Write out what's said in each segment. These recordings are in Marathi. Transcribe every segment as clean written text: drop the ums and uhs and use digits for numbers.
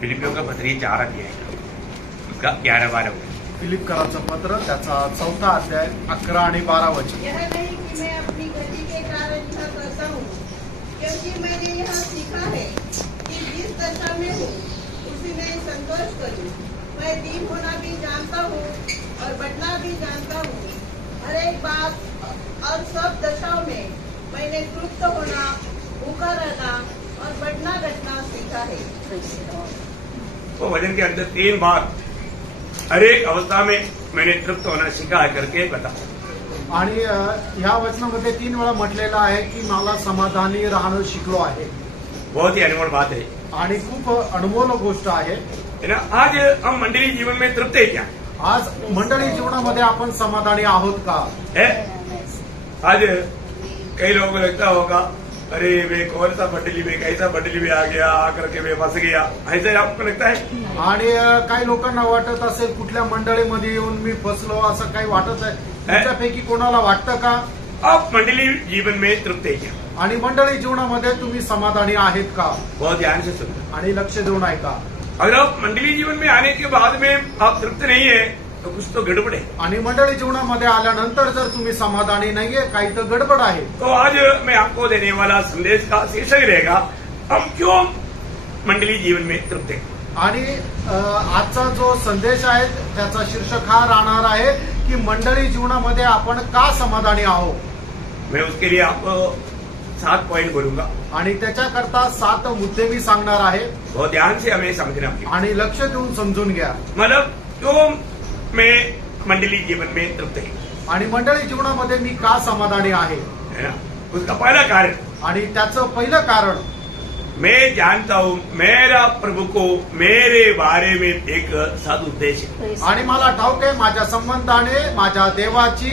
फिलिपियों का पत्र 4 अध्याय उसका 11-12 फिलिप कराचं पत्र त्याचा 4था अध्याय 11 आणि 12 वचन। यह नहीं कि मैं अपनी गति के कारण यह करता हूँ, क्योंकि मैंने यह सीखा है कि जिस दशा में हूँ उसी में संतोष करूँ। मैं दीन होना भी जानता हूँ और बढ़ना भी जानता हूँ। हर एक बात और सब दशाओं में मैंने तृप्त होना, भूखा रहना और बढ़ना घटना सीखा है। तो वचन के अंदर 3 बार हर एक अवस्था में मैंने तृप्त होना सीखा है करके बता। आणि ह्या वचनामध्ये 3 वेळा म्हटलेलं आहे की मला समाधानी राहणं शिकलो आहे बहुत ही अनमोल बात है आणि खूप अनमोल गोष्ट आहे। है ना। आज हम मंडली जीवन में तृप्त है क्या आज मंडळी जीवनामध्ये आपण समाधानी आहोत का? है? आज कई लोगों को लगता होगा अरे वे कौन सा मंडली में कैसा मंडली में आ गया, आकर के वे फंस गया, ऐसा आपको लगता है? आणि काही लोकांना वाटत असेल कुठल्या मंडळीमध्ये येऊन मी फसलो असं काही वाटत आहे? तुमच्यापैकी कोणाला वाटतं का? आप मंडली जीवन में तृप्त है क्या? आणि मंडळी जीवनामध्ये तुम्ही समाधानी आहेत का? बहुत ध्यान से सुनना। आणि लक्ष देऊन ऐका। अगर आप मंडली जीवन में आने के बाद में आप तृप्त नहीं है तो कुछ तो गड़बड़ है। आणि मंडळी जीवनामध्ये आल्यानंतर जर तुम्ही समाधानी नाहीये काही तर गडबड आहे। तो आज मैं आपको देने वाला संदेश का शीर्षक रहेगा हम क्यों मंडली जीवन में तृप्त है। आणि आजचा जो संदेश आहे त्याचा शीर्षक हा राहणार आहे की मंडळी जीवनामध्ये आपण का समाधानी आहोत। मैं उसके लिए आपको 7 पॉइंट बोलूंगा आणि त्याच्याकरता 7 मुद्दे मी सांगणार आहे बहुत ध्यान से हमें समझना होगा। आणि लक्ष देऊन समजून घ्या। मतलब क्यों मैं मंडली जीवन में तृप्त है आणि मंडळी जीवनामध्ये मी का समाधानी आहे है ना। उसका पहला कारण आणि त्याचं पहिलं कारण मैं जानता हूं मेरा प्रभु को मेरे बारे में एक सदुद्देश है। आणि मला ठाऊक आहे माझ्या संबंधाने माझ्या देवाची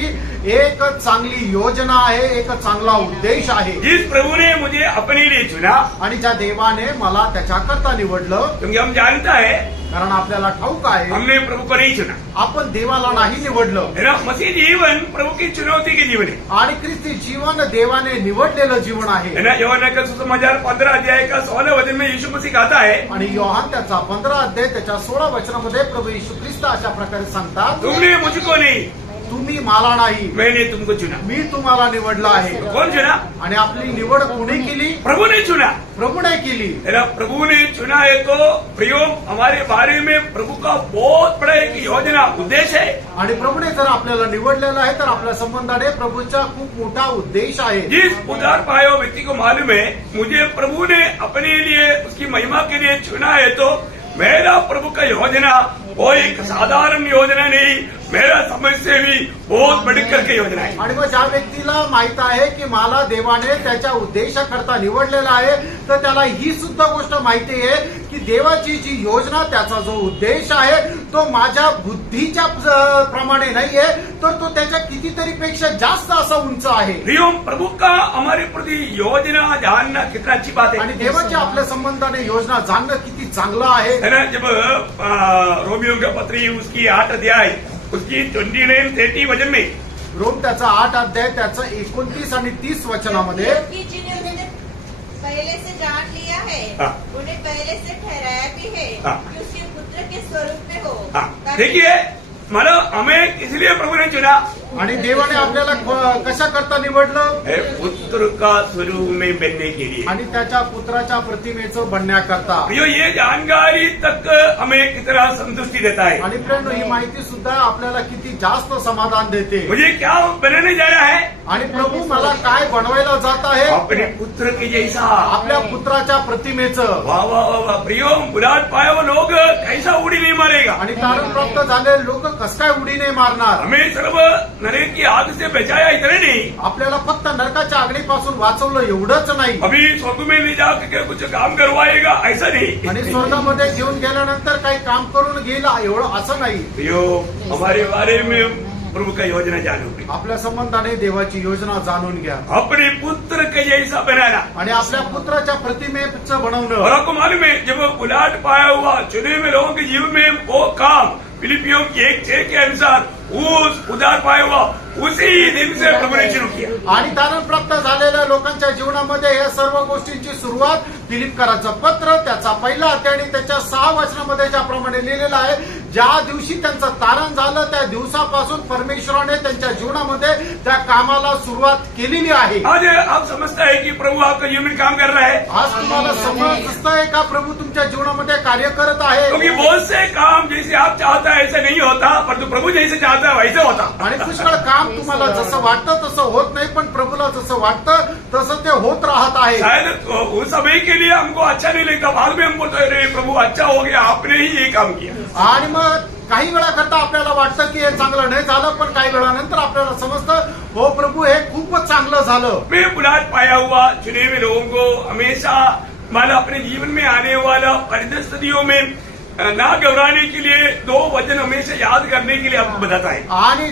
एक चांगली योजना आहे, एक चांगला उद्देश आहे। जिस प्रभु ने मुझे अपने लिए चुना आणि ज्या देवाने मला त्याच्याकरता निवडलं, क्योंकि हम जानता है कारण आपल्याला ठाऊक आहे हमने प्रभु को नहीं चुना आपण देवाला नाही निवडलं। है ना। मसीह जीवन प्रभु की चुनौती के जीवन है। आणि ख्रिस्ती जीवन देवाने निवडलेलं जीवन आहे। है ना। यूहन्ना का सुसमाचार 15 अध्याय का 16 वचन में यीशु मसीह कहता है आणि योहान त्याचा 15 अध्याय त्याच्या 16 वचनामध्ये प्रभु येशू ख्रिस्त अशा प्रकारे सांगतात, तुमने मुझको नहीं तुम्ही मला नाही मैंने तुमको चुना। मी तुम्हाला निवडलं आहे। कौन चुना? आणि आपली निवड कोणी केली? प्रभु ने चुना। प्रभूने केली। है ना। प्रभु ने चुना है तो प्रियो हमारे बारे में प्रभु का बहुत बड़ा एक योजना उद्देश्य है। आणि प्रभूने जर आपल्याला निवडलेलं आहे तर आपल्या संबंधाने प्रभूचा खूप मोठा उद्देश आहे। जिस उधार पाए हुए व्यक्ति को मालूम है मुझे प्रभु ने अपने लिए उसकी महिमा के लिए चुना है, तो मेरा प्रभु का योजना वो एक साधारण योजना नहीं, मेरा समझ से भी बहुत बढ़कर के योजना है। आणि मग ज्या व्यक्तीला माहित आहे की मला देवाने त्याच्या उद्देशाकरता निवडलेला आहे तर त्याला ही सुद्धा गोष्ट माहिती आहे की देवाची जी योजना त्याचा जो उद्देश आहे तो माझ्या बुद्धीच्या प्रमाणे नाहीये, तर तो त्याच्या कितीतरी पेक्षा जास्त असा उंच आहे। प्रियो प्रभु का हमारे प्रति योजना जानना कितना अच्छी बात है। आणि देवाची आपल्या संबंधाने योजना जाणणं किती चांगलं आहे। है ना। जब रोमियो का पत्री उसकी 8 अध्याय उसकी 29-30 वचन में रोम त्याचा 8 अध्याय त्याचं 29 आणि 30 वचनामध्ये, क्योंकि जिन्हें उन्होंने पहले से जान लिया है हाँ। उन्हें पहले से ठहराया भी है हाँ। कि उसके पुत्र के स्वरूप में हो। हाँ। देखिए मतलब हमें इसलिए प्रभु ने चुना आणि देवाने आपल्याला कशा करता निवडलं? है पुत्र का स्वरूप में बनने के लिए। आणि त्याच्या पुत्राच्या प्रतिमेचं बनण्याकरता। प्रियो ये जानकारी तक हमें कितना संतुष्टि देता है। आणि प्रेम ही माहिती सुद्धा आपल्याला किती जास्त समाधान देते। मुझे क्या बनाने जा रहा है? आणि प्रभू मला काय बनवायला जात आहे? अपने पुत्र के जैसा। आपल्या पुत्राच्या प्रतिमेचं। वाह वाह वाह वाह। प्रियो बुलाट पाए वो लोग कैसा उड़ी नहीं मारेगा। आणि तारण प्राप्त झालेले लोक कस काय उडी नाही मारणार? हमें सर्व नरक की आग से बचाया इतना नहीं, आपल्याला फक्त नरकाच्या आगीपासून वाचवलं एवढंच नाही, अभी स्वर्ग में ले जाकर कुछ काम करवाएगा ऐसा नहीं। आणि स्वर्गामध्ये घेऊन गेल्यानंतर काही काम करून गेला एवढं असं नाही। प्रियो हमारे बारे में प्रभु का योजना जानो। आपल्या संबंधाने देवाची योजना जाणून घ्या। अपने पुत्र के जैसा बनाना आणि आपल्या पुत्राच्या प्रतिमेचं बनवणं। और आपको मालूम है जब बुलाट पाया हुआ चुने हुए लोगों के जीवन में वो काम फिलिपियों 1:6 के अनुसार उस उधार पाया हुआ उसी दिन से प्रभु ने शुरू किया। आणि तारण प्राप्त झालेल्या लोकांच्या जीवनामध्ये या सर्व गोष्टींची सुरुवात फिलिपकराचं पत्र त्याचा पहिला अध्याय आणि त्याच्या 6 वचनामध्ये ज्याप्रमाणे लिहिलेलं आहे, ज्या दिवशी त्यांचं तारण झालं त्या दिवसापासून परमेश्वराने त्यांच्या जीवनामध्ये त्या कामाला सुरुवात केलेली आहे. आज आप समझता है कि प्रभु आपका जीवन में काम कर रहा है, आज तुम्हाला समजत आहे का प्रभू तुमच्या जीवनामध्ये कार्य करत आहे. क्योंकि बहुत से काम जैसे आप चाहता है ऐसा नहीं होता, परंतु प्रभु जैसे चाहता है वैसे होता। आणि पुष्कळ काम तुम्हाला जसं वाटतं तसं होत नाही, पण प्रभूला जसं वाटतं तसं ते होत राहत आहे. शायद उस समय के लिए हमको अच्छा नहीं लगता, बाद में हम बोलते हैं, अरे प्रभु अच्छा हो गया, आपने ही ये काम किया। आणि मग काही वेळा करता आपल्याला वाटतं की हे चांगलं नाही झालं, पण काही वेळानंतर आपल्याला समजतं हो प्रभू हे खूपच चांगलं झालं. मैं बुलाहट पाया हुआ चुने हुए लोगों को हमेशा माना अपने जीवन में आने वाला परिस्थितियों में ना घबराने के लिए 2 वचन हमेशा याद करने के लिए आपको बताता है। आणि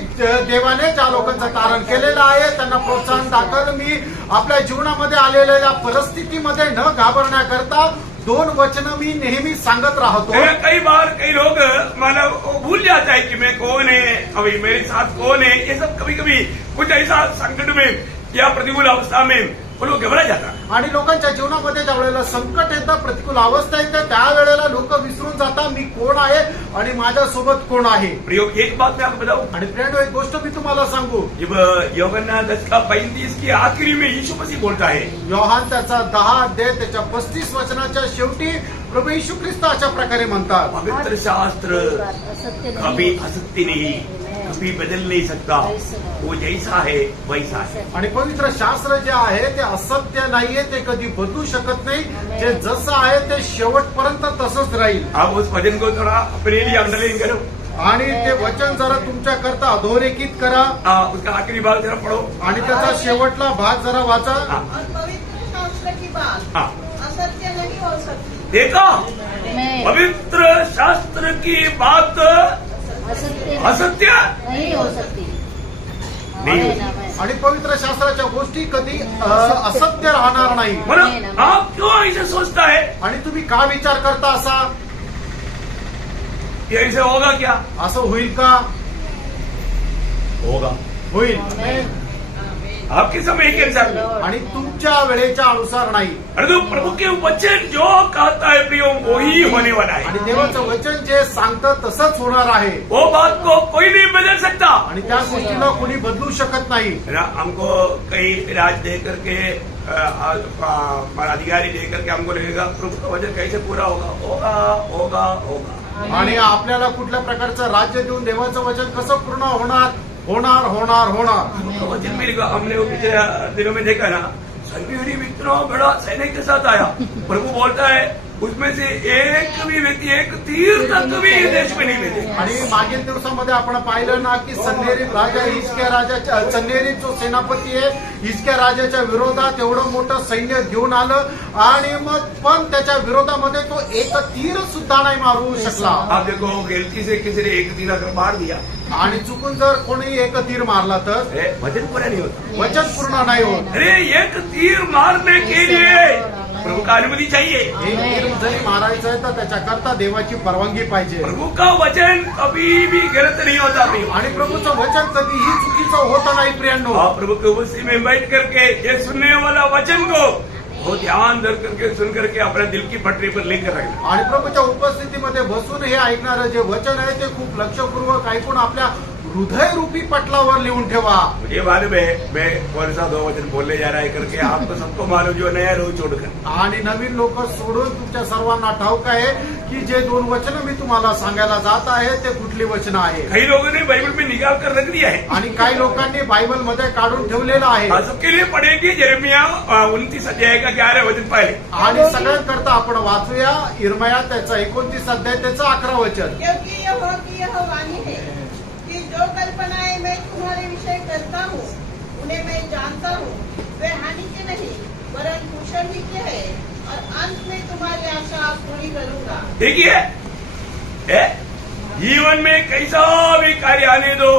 देवाने ज्या लोकांचं तारण केलेलं आहे त्यांना प्रोत्साहन दाखल मी आपल्या जीवनामध्ये आलेल्या परिस्थितीमध्ये न घाबरण्याकरता 2 वचन मी नेहमी सांगत राहतो. कई बार कई लोग माना भूल जाता है कि मैं कौन है, अभी मेरे साथ कौन है, ये सब कभी कभी कुछ ऐसा संकट में या प्रतिकूल अवस्था में वो लोग घबरा जाता है। आणि लोकांच्या जीवनामध्ये ज्या वेळेला संकट येतं, प्रतिकूल अवस्था येते, त्यावेळेला लोक विसरून जातात मी कोण आहे आणि माझ्यासोबत कोण आहे. प्रयोग एक बात मैं आपको बताऊं, आणि फ्रेंड एक गोष्ट मी तुम्हाला सांगू, जब यूहन्ना 10:35 की आखिरी में यीशु मसीह बोलता है, योहान त्याचा 10 अध्याय त्याच्या 35 वचनाच्या शेवटी प्रभू येशू ख्रिस्त अशा प्रकारे म्हणतात, पवित्र शास्त्र कभी असत्य नहीं, कभी बदल नहीं सकता, वो जैसा है वैसा है। आणि पवित्र शास्त्र जे आहे ते असत्य नाहीये, ते कधी बदलू शकत नाही, जे जसं आहे ते शेवटपर्यंत तसंच राहील. आप उस वचन को थोड़ा अपने लिए अंडरलाइन करो, आणि ते वचन जरा तुमच्या करता अधोरेखित करा उसका आखिरी भाग जरा पढ़ो आणि त्याचा शेवटला भाग जरा वाचा. और पवित्र शास्त्र की बात हाँ। असत्य नहीं हो सकती। देखा, पवित्र शास्त्र की बात असत्य नहीं हो सकती नहीं. आणि पवित्र शास्त्राच्या गोष्टी कधी असत्य राहणार नाही. मतलब आप क्यों ऐसे सोचता है आणि तुम्ही का विचार करता असा, कि ऐसे होगा क्या? असं होईल का? होगा, होईल. आपके समय के अनुसार नहीं। आणि तुमच्या वेळेच्या अनुसार नाही. परंतु प्रभु के वचन जो कहता है प्रियो वही होने वाला है, आणि देवाचं वचन जे सांगतं तसंच होणार आहे. वो बात को कोई नहीं बदल सकता। आणि त्या गोष्टीला कोणी बदलू शकत नाही. हमको कई राज दे करके अधिकारी दे करके हमको लगेगा प्रभु का वचन कैसे पूरा होगा, होगा होगा होगा। आणि आपल्याला कुठल्या प्रकारचं राज्य देऊन देवाचं वचन कसं पूर्ण होणार, होणार होणार होणार. वचन में लिखा, हमने वो पिछले दिनों में देखा ना, सनहेरीब इतना बड़ा सैन्य के साथ आया, प्रभु बोलता है उसमें से एक भी व्यक्ति एक तीर तक भी देश में नहीं भेजे. आणि मागील दिवसामध्ये आपण पाहिलं ना की सन्हेरीब राजा हिजकिया राजाच्या सन्हेरीब जो सेनापती आहे हिजकिया राजाच्या विरोधात एवढं मोठं सैन्य घेऊन आलं आणि मग पण त्याच्या विरोधामध्ये तो एक तीर सुद्धा नाही मारू शकला. आप देखो गलती से किसी ने एक तीर अगर मार दिया, आणि चुकून जर कोणी एक तीर मारला तर वचन पूरा नहीं होता. वचन पूर्ण नाही होत. अरे एक तीर मारने के लिए प्रभु का अनुमति चाहिए. एक तीर जरी मारायचं आहे तर त्याच्याकरता देवाची परवानगी पाहिजे. प्रभु का वचन कभी भी गलत नहीं होता. आणि प्रभूचं वचन कधीही चुकीचं होत नाही प्रियांनो. आप प्रभु के उपस्थिति में बैठ करके ये सुनने वाला वचन को वो ध्यान धर करके सुन करके अपने दिल की पटरी पर लेकर रखना. आणि प्रभूच्या उपस्थितीमध्ये बसून हे ऐकणारं जे वचन आहे ते खूप लक्षपूर्वक ऐकून आपल्या हृदयरूपी पटलावर लिहून ठेवा. मुझे मालूम है मैं कौन सा 2 वचन बोलने जा रहा है करके आपको सबको मालूम, जो नया रोज छोड़कर. आणि नवीन लोक सोडून तुमच्या सर्वांना ठाऊक आहे की जे 2 वचन मी तुम्हाला सांगायला जात आहे ते कुठली वचनं आहे. कई लोगों ने बाइबल में निकाल कर रख दिया है. आणि काही लोकांनी बायबल मध्ये काढून ठेवलेलं आहे. सबके लिए पढ़ेगी यिर्मयाह 29 अध्याय का 11 वचन पहले. आणि सगळ्यांकरता आपण वाचूया इर्मया त्याचा 29 अध्याय त्याचं 11 वचन. क्योंकि यहोवा की यह वाणी है कि जो कल्पनाएं मैं तुम्हारे विषय करता हूँ उन्हें मैं जानता हूँ, वे हानि के नहीं वरन कुशल ही के है, और अंत में तुम्हारी आशा पूरी करूंगा. देखिए जीवन में कैसा भी कार्य आने दो,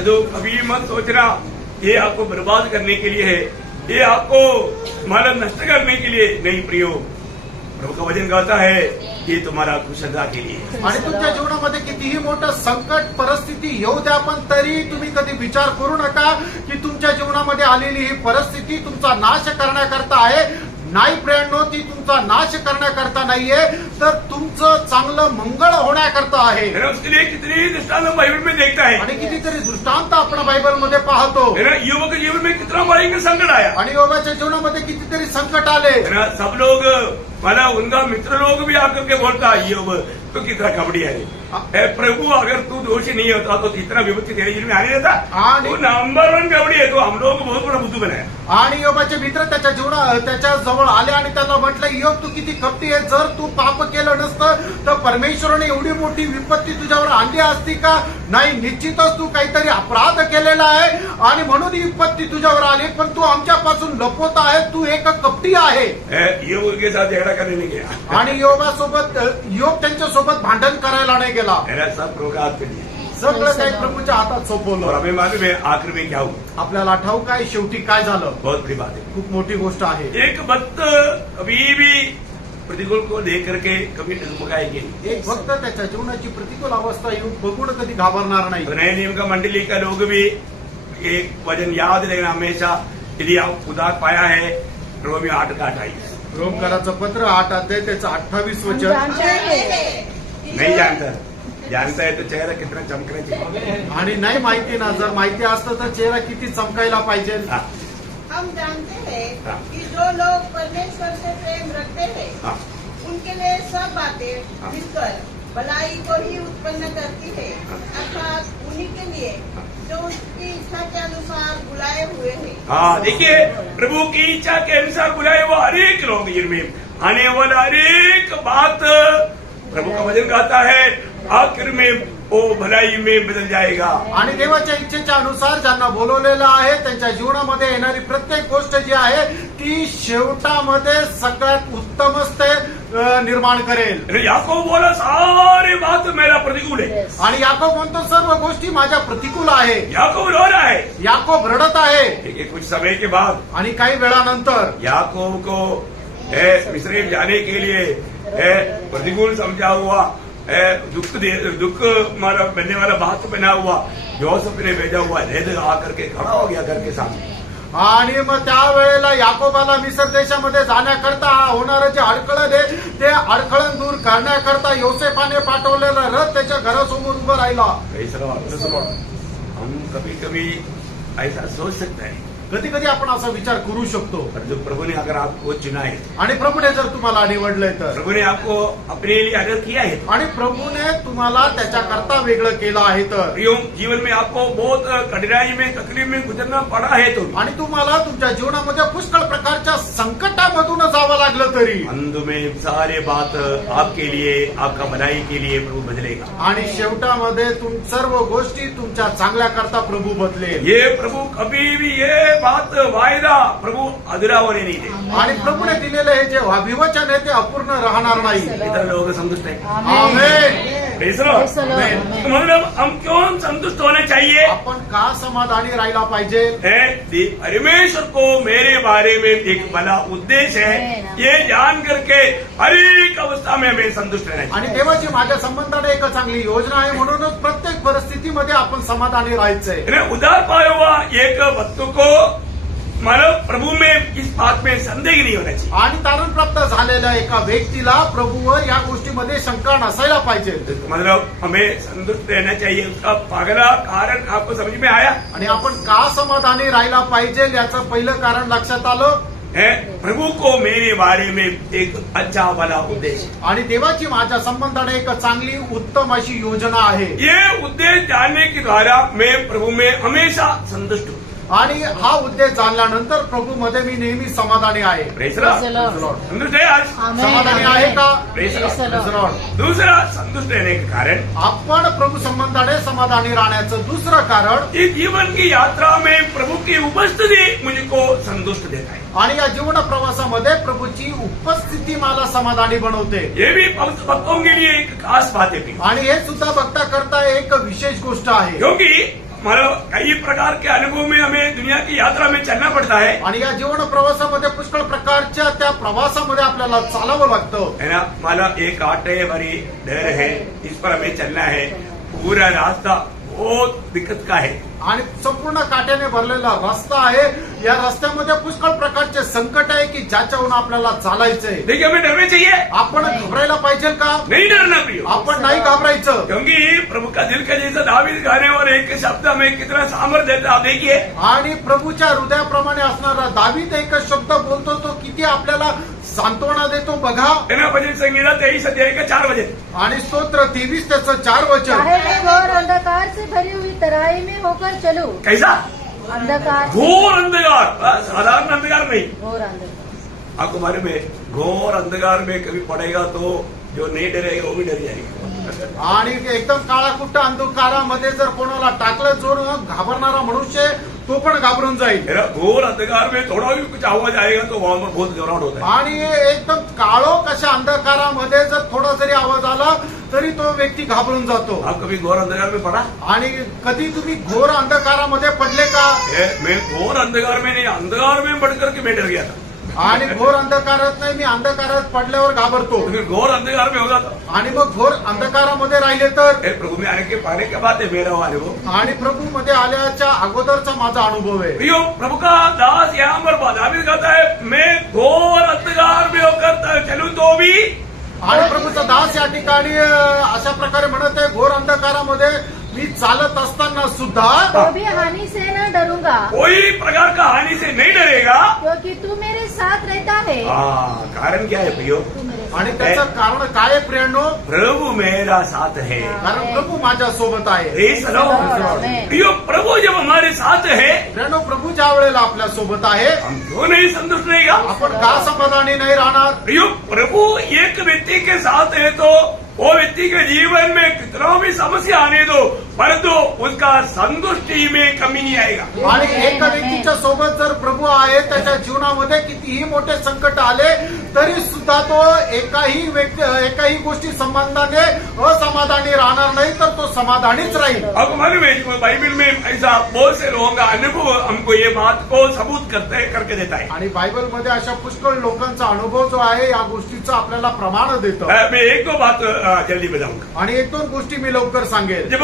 तो कभी मत सोचना ये आपको बर्बाद करने के लिए है, ये आपको मानव नष्ट करने के लिए नहीं. प्रियो प्रभु का वचन कहता है कि तुम्हारा कुशलता के लिए। आणि तुमच्या जीवनामध्ये कितीही मोठं संकट परिस्थिती येऊ द्या, पण तरी तुम्ही कधी विचार करू नका की तुमच्या जीवनामध्ये आलेली ही परिस्थिती तुमचा नाश करण्याकरता आहे. नाही प्रियांनो, ती तुमचा नाश करण्याकरता नाहीये, तर तुमचं चांगलं मंगळ होण्याकरता आहे. मेरा उसके लिए कितनी दृष्टांत बाइबल में देखता है। आणि कितीतरी दृष्टांत आपण बायबलमध्ये पाहतो. मेरा युवा के जीवन में कितना भयंकर संकट आया। आणि योगाच्या जीवनामध्ये कितीतरी संकट आले. मेरा सब लोग माना उनका मित्र लोग भी आकर के बोलता योग तो कितना कबड्डी है। प्रभु अगर तू दोषी नहीं होता तो इतना विपत्ति तेरे जीवन में आने देता। तो नंबर 1 कबड्डी है, तो हम लोग को बहुत बड़ा बुद्धू बनाया। आणि योगाचे मित्र त्याच्या जवळ आले आणि त्याला म्हटलं, योग तू किती कपटी आहे, जर तू पाप केलं नसतं तर परमेश्वराने एवढी मोठी विपत्ती तुझ्यावर आणली असती का? नाही, निश्चितच तू काहीतरी अपराध केलेला आहे आणि म्हणून ही विपत्ती तुझ्यावर आली, पण तू आमच्यापासून लपवत आहे, तू एक कपटी आहे. योग के साथ झगड़ा करने नहीं गया आणि योग त्यांच्यासोबत भांडण करायला नाही गेला. मेरा सब प्रभु का हाथ पे दिया। सगळं काही प्रभूच्या हातात और सोपवलं. हमें मालूम है आखिर में क्या हुआ। आपल्याला ठाऊक आहे शेवटी काय झालं. बहुत बड़ी बात है। खूप मोठी गोष्ट आहे. एक भक्त कभी भी प्रतिकूल को देख करके कभी डगमगाएंगे। एक भक्त त्याच्या जीवनाची प्रतिकूल अवस्था येऊन बघून कधी घाबरणार नाही. तो नए नियम का मंडली का लोग भी एक वचन याद रखना हमेशा, यदि आप उदार पाया है रोमी 8:28। रोमकाराचं पत्र 8 अध्याय त्याचं 28 वचन. नहीं जानता है तो चेहरा कितना चमकना चाहिए। आणि नाही माहिती ना, जर माहिती असतं तर चेहरा किती चमकायला पाहिजे. हाँ, हम जानते हैं हाँ। कि जो लोग परमेश्वर से प्रेम रखते हैं हाँ। उनके लिए सब बातें हाँ। मिलकर भलाई को ही उत्पन्न करती है, हाँ। अर्थात उन्हीं के लिए जो उसकी इच्छा के अनुसार बुलाए हुए हैं। हाँ, देखिए प्रभु की इच्छा के अनुसार बुलाए वो हर एक लोग जिनमें आने वाला हर एक बात प्रभु का वचन कहता है आखिर में वो भलाई में बदल जाएगा। आणि देवाच्या इच्छेच्या अनुसार ज्यांना बोलवलेलं आहे त्यांच्या जीवनामध्ये येणारी प्रत्येक गोष्ट जी आहे ती शेवटामध्ये सगळ्यात उत्तमच ते निर्माण करेल. याकोब बोला सारी बात मेरा प्रतिकूल है। आणि याकोब म्हणतो सर्व गोष्टी माझ्या प्रतिकूल आहे. याकोब रो रहा है। याकोब रडत आहे. देखिए कुछ समय के बाद आणि काही वेळानंतर याकोब को मिस्र जाने के लिए प्रतिकूल समझा हुआ दुख मारा बनने वाला बात बना हुआ योसेफ ने भेजा हुआ रेद आकर के खड़ा हो गया घर के सामने. आणि मग त्यावेळेला याकोबाला मिसर देशामध्ये जाण्याकरता होणारं जे अडखळण आहे ते अडखळण दूर करण्याकरता योसेफाने पाठवलेला रथ त्याच्या घरासमोर उभं राहिला. हम कभी कभी ऐसा सोच सकते हैं, कधी कधी आपण असा विचार करू शकतो. पर जो प्रभु ने अगर आपको चुना है, आणि प्रभूने जर तुम्हाला निवडलंय तर, प्रभु ने आपको अपने लिए अलग किया है, आणि प्रभूने तुम्हाला त्याच्याकरता वेगळं केलं आहे तर, जीवन में आपको बहुत कठिनाई में तकलीफ में गुजरना पड़ा है तो, आणि तुम्हाला तुमच्या जीवनामध्ये पुष्कळ प्रकारच्या संकटामधून जावं लागलं तरी, अंत में सारे बात आपके लिए आपका भलाई के लिए प्रभु बदलेगा. आणि शेवटामध्ये सर्व गोष्टी तुमच्या चांगल्या करता प्रभू बदलेल. ये प्रभु कभी भी ये बात वायदा प्रभु अधूरा होने नहीं दे. आणि प्रभूने दिलेले हे जे अभिवचन आहे ते अपूर्ण राहणार नाही. इतर लोग संतुष्ट है. आमेन. मतलब हम क्यों संतुष्ट होना चाहिए? आपण का समाधानी राहायला पाहिजे? परमेश्वर को मेरे बारे में एक बड़ा उद्देश्य है, ये जान करके हर एक अवस्था में हमें संतुष्ट रहना चाहिए. आणि देवाची माझ्या संबंधाने एक चांगली योजना आहे, म्हणूनच प्रत्येक परिस्थितीमध्ये आपण समाधानी राहायचंय. उदार पाया हुआ एक भक्त को मतलब प्रभु में इस बात में संदेह नहीं होना चाहिए. आणि तारण प्राप्त झालेल्या एका व्यक्तीला प्रभूवर या गोष्टीमध्ये शंका नसायला पाहिजे. मतलब हमें संतुष्ट रहना चाहिए. उसका पगला कारण आपको समझ में आया? आणि आपण का समाधानी राहायला पाहिजे याचं पहिलं कारण लक्षात आलं. प्रभु को मेरे बारे में एक अच्छा भला उद्देश्य, आणि देवाची माझ्या संबंधाने एक चांगली उत्तम अशी योजना आहे. ये उद्देश्य जानने के द्वारा मैं प्रभु में हमेशा संतुष्ट हूँ. आणि हा उद्देश जाणल्यानंतर प्रभू मध्ये मी नेहमी समाधानी आहे. संतुष्ट है आज? समाधानी आहे का? दूसरा संतुष्ट रहने के कारण आपण प्रभू संबंधाने समाधानी राहण्याचं दुसरं कारण, ये जीवन की यात्रा में प्रभु की उपस्थिति मुझको संतुष्ट देता है. आणि या जीवन प्रवासामध्ये प्रभूची उपस्थिती मला समाधानी बनवते. ये भी भक्तों के लिए एक खास बात है. आणि हे सुद्धा भक्ता करता एक विशेष गोष्ट आहे. क्योंकि मतलब कई प्रकार के अनुभव में हमें दुनिया की यात्रा में चलना पड़ता है आणि या जीवन प्रवासामध्ये पुष्कळ प्रकारच्या त्या प्रवासामध्ये आपल्याला चालावं लागतं. है ना. मला एक आटे भरी डर है, इस पर हमें चलना है. पूरा रास्ता बहुत दिक्कत का है. आणि संपूर्ण काट्याने भरलेला रस्ता आहे. या रस्त्यामध्ये पुष्कळ प्रकारचे संकट आहे की ज्याच्याहून आपल्याला चालायचंय. देखिए हमें डरना चाहिए, आपण घबरायला पाहिजे का? नहीं डरना प्रियो. आपण नाही घाबरायचं. क्योंकि प्रभु का दिल का जैसा दावीद गाने और एक शब्द हमें कितना सामर्थ्य देता आप देखिए. आणि प्रभूच्या हृदयाप्रमाणे असणारा दावीद एक शब्द बोलतो तो किती आपल्याला सांत्वना देतो बघा. है ना. भजन संगीता 23 अध्याय का 4 वचन. आणि स्तोत्र 23 त्याचं 4 वचन. चाहे मैं घोर अंधकार से भरी हुई तराई में होकर चलूं. कैसा अंधकार, घोर अंधकार, साधारण अंधकार नहीं. घोर अंधकार. आपको मालूम है घोर अंधकार में कभी पड़ेगा तो जो नहीं डरेगा वो भी डर जाएगा. आणि एकदम काळाकुट्ट अंधकारामध्ये जर कोणाला टाकलं जोर घाबरणारा मनुष्य तो पण घाबरून जाईल. मेरा घोर अंधकार में थोड़ा भी कुछ आवाज आएगा तो वहां पर बहुत घबराहट होता है. आणि एकदम काळोख अशा अंधकारामध्ये जर थोडा जरी आवाज आला तरी तो व्यक्ती घाबरून जातो. आप कभी घोर अंधकार में पड़ा? आणि कधी तुम्ही घोर अंधकारामध्ये पडले का? मैं घोर अंधकार में नहीं, अंधकार में बढ़ करके मैं डर गया था. आणि घोर अंधकारात नाही, मी अंधकारात पडल्यावर घाबरतो. फिर घोर अंधकार में होगा तो आणि मग घोर अंधकारामध्ये राहिले तर. प्रभु में आने के पाने के बाद है मेरा वो अनुभव. आणि प्रभू मध्ये आल्याच्या अगोदरचा माझा अनुभव आहे. प्रियो, प्रभु का दास यहाँ पर दावीद कहता है मैं घोर अंधकार में होकर चलूं तो भी. आणि प्रभूचा दास या ठिकाणी अशा प्रकारे म्हणत आहे घोर अंधकारामध्ये मी चालत असताना सुद्धा तो भी हानि से न डरूंगा, कोई प्रकार का हानि से नहीं डरेगा. क्योंकि तू मेरे साथ रहता है. कारण क्या है प्रियो? तू मेरे साथ. आणि त्याचं कारण काय आहे प्रियांनो? प्रभु मेरा साथ है. कारण प्रभू माझ्या सोबत आहे. Praise the Lord. Amen. प्रियो, प्रभु जब हमारे साथ है प्रियांनो, प्रभू ज्या वेळेला आपल्या सोबत आहे हम क्यों नहीं संतुष्ट रहेगा? आपण का समाधानी नाही राहणार? प्रियो, प्रभु एक व्यक्ति के साथ है तो वो व्यक्ति के जीवन में कितना भी समस्या आने दो, परंतु उसका संतुष्टि में कमी नहीं आएगा. आणि एका व्यक्तीच्या सोबत जर प्रभू आहे त्याच्या जीवनामध्ये कितीही मोठे संकट आले तरी सुद्धा तो एकाही गोष्टी संबंधाने असमाधानी राहणार नाही, तर तो समाधानीच राहील. आपको मालूम है बाइबल में ऐसा बहुत से लोगों का अनुभव हमको ये बात को सबूत करके देता है. आणि बायबलमध्ये अशा पुष्कळ लोकांचा अनुभव जो आहे या गोष्टीचं आपल्याला प्रमाण देतं. मैं एक दो बात जल्दी बताऊंगा. आणि 1-2 गोष्टी मी लवकर सांगेल. जब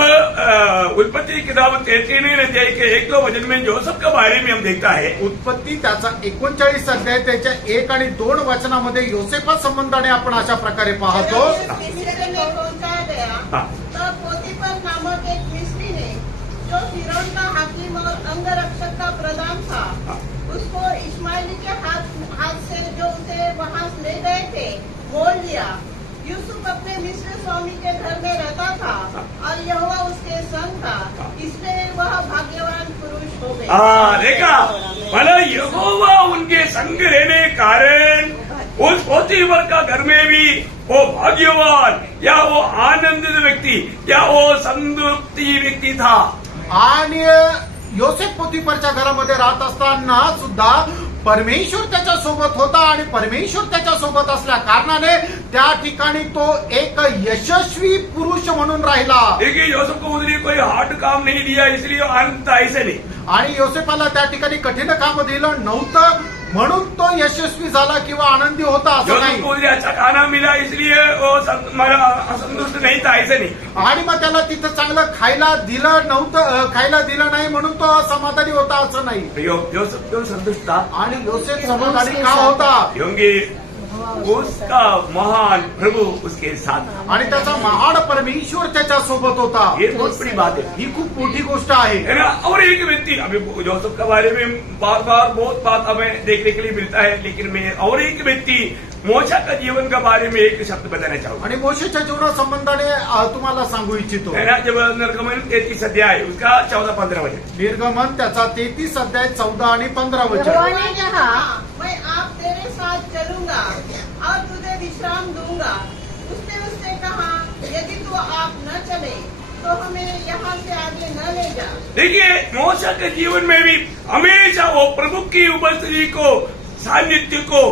उत्पत्ति की किताब 33 अध्याय के 1-2 वचन में जोसेफ के बारे में हम देखता है. उत्पत्ती त्याचा 39 अध्याय त्याच्या 1 आणि 2 वचनामध्ये योसेफा संबंधाने आपण अशा प्रकारे पाहतो. जब मिस्र में पहुंचाया गया हाँ. तब पोतीफर नामक एक मिस्री ने जो फिरौन का हाकिम और अंगरक्षक का प्रधान था उसको इस्माइली के हाथ से जो उसे वहां ले गए थे मोल लिया. यूसुफ अपने मिस्र स्वामी के घर में रहता था और यहोवा उसके संग था, इसलिए वह भाग्यवान पुरुष हो गया. देखा भला यहोवा उनके संग रहने के कारण उस पोतीफर का घर में भी वो भाग्यवान या वो आनंदित व्यक्ति या वो संतुष्टि व्यक्ती था. आणि योसेफ पोतीफरच्या घरामध्ये राहत असताना सुद्धा परमेश्वर त्याच्या सोबत होता आणि परमेश्वर त्याच्या सोबत असल्या कारणाने त्या ठिकाणी तो एक यशस्वी पुरुष म्हणून राहिला. देखिए योसेफ को उसने कोई हार्ड काम नहीं दिया इसलिए आनंद था, ऐसे नहीं. आणि योसेफाला त्या ठिकाणी कठीण काम दिलं नव्हतं म्हणून तो यशस्वी झाला किंवा आनंदी होता असं योसेफ नाही. को उसने अच्छा खाना मिला इसलिए वो असंतुष्ट नहीं था, ऐसे नहीं. आणि मग त्याला तिथं चांगलं खायला दिलं नाही म्हणून तो असमाधानी होता असं नाही. योसेफ क्यों संतुष्ट था? आणि योसेफ समाधानी का होता? क्योंकि उसका महान प्रभु उसके साथ था. आणि त्याचा महान परमेश्वर त्याच्या सोबत होता. ये बहुत बड़ी बात है. ही खूप मोठी गोष्ट आहे. है ना. और एक व्यक्ति अभी जोसेफ के बारे में बार बार बहुत बात हमें देखने के लिए मिलता है, लेकिन मैं और एक व्यक्ति मोशा का जीवन के बारे में एक शब्द बताना चाहूंगा. आणि मोशेच्या जीवनासंबंधाने तुम्हाला सांगू इच्छितो. है ना. जब निर्गमन 33 अध्याय उसका 14-15 वचन. निर्गमन त्याचा 33 अध्याय 14 आणि 15 वचन. यहोवा ने कहा, मैं आप तेरे साथ चलूंगा और तुझे विश्राम दूंगा. उसने कहा यदि तू आप न चले तो हमें यहाँ से आगे न ले जा. देखिए मोशा के जीवन में भी हमेशा वो प्रभु की उपस्थिति को, सानिध्य को,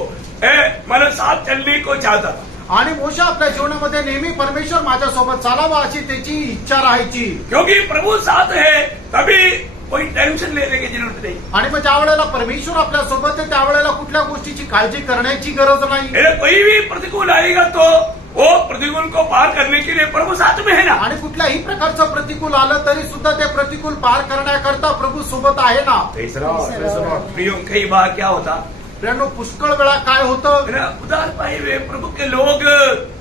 मतलब साथ चलने को चाहता था. आणि मोशे आपल्या जीवनामध्ये नेहमी परमेश्वर माझ्यासोबत चालावा अशी त्याची इच्छा राहायची. क्योंकि प्रभु साथ है तभी कोई टेंशन लेने की जरूरत नहीं. आणि मग ज्या वेळेला परमेश्वर आपल्या सोबत आहे त्यावेळेला कुठल्या गोष्टीची काळजी करण्याची गरज नाही. अरे कोई भी प्रतिकूल आएगा तो वो प्रतिकूल को पार करने के लिए प्रभु साथ में है ना. आणि कुठल्याही प्रकारचं प्रतिकूल आलं तरी सुद्धा ते प्रतिकूल पार करण्याकरता प्रभु सोबत आहे ना. प्रियो कई बार क्या होता प्रियांनो, पुष्कळ वेळा काय होतं, मेरा उदार पाए हुए प्रभु के लोग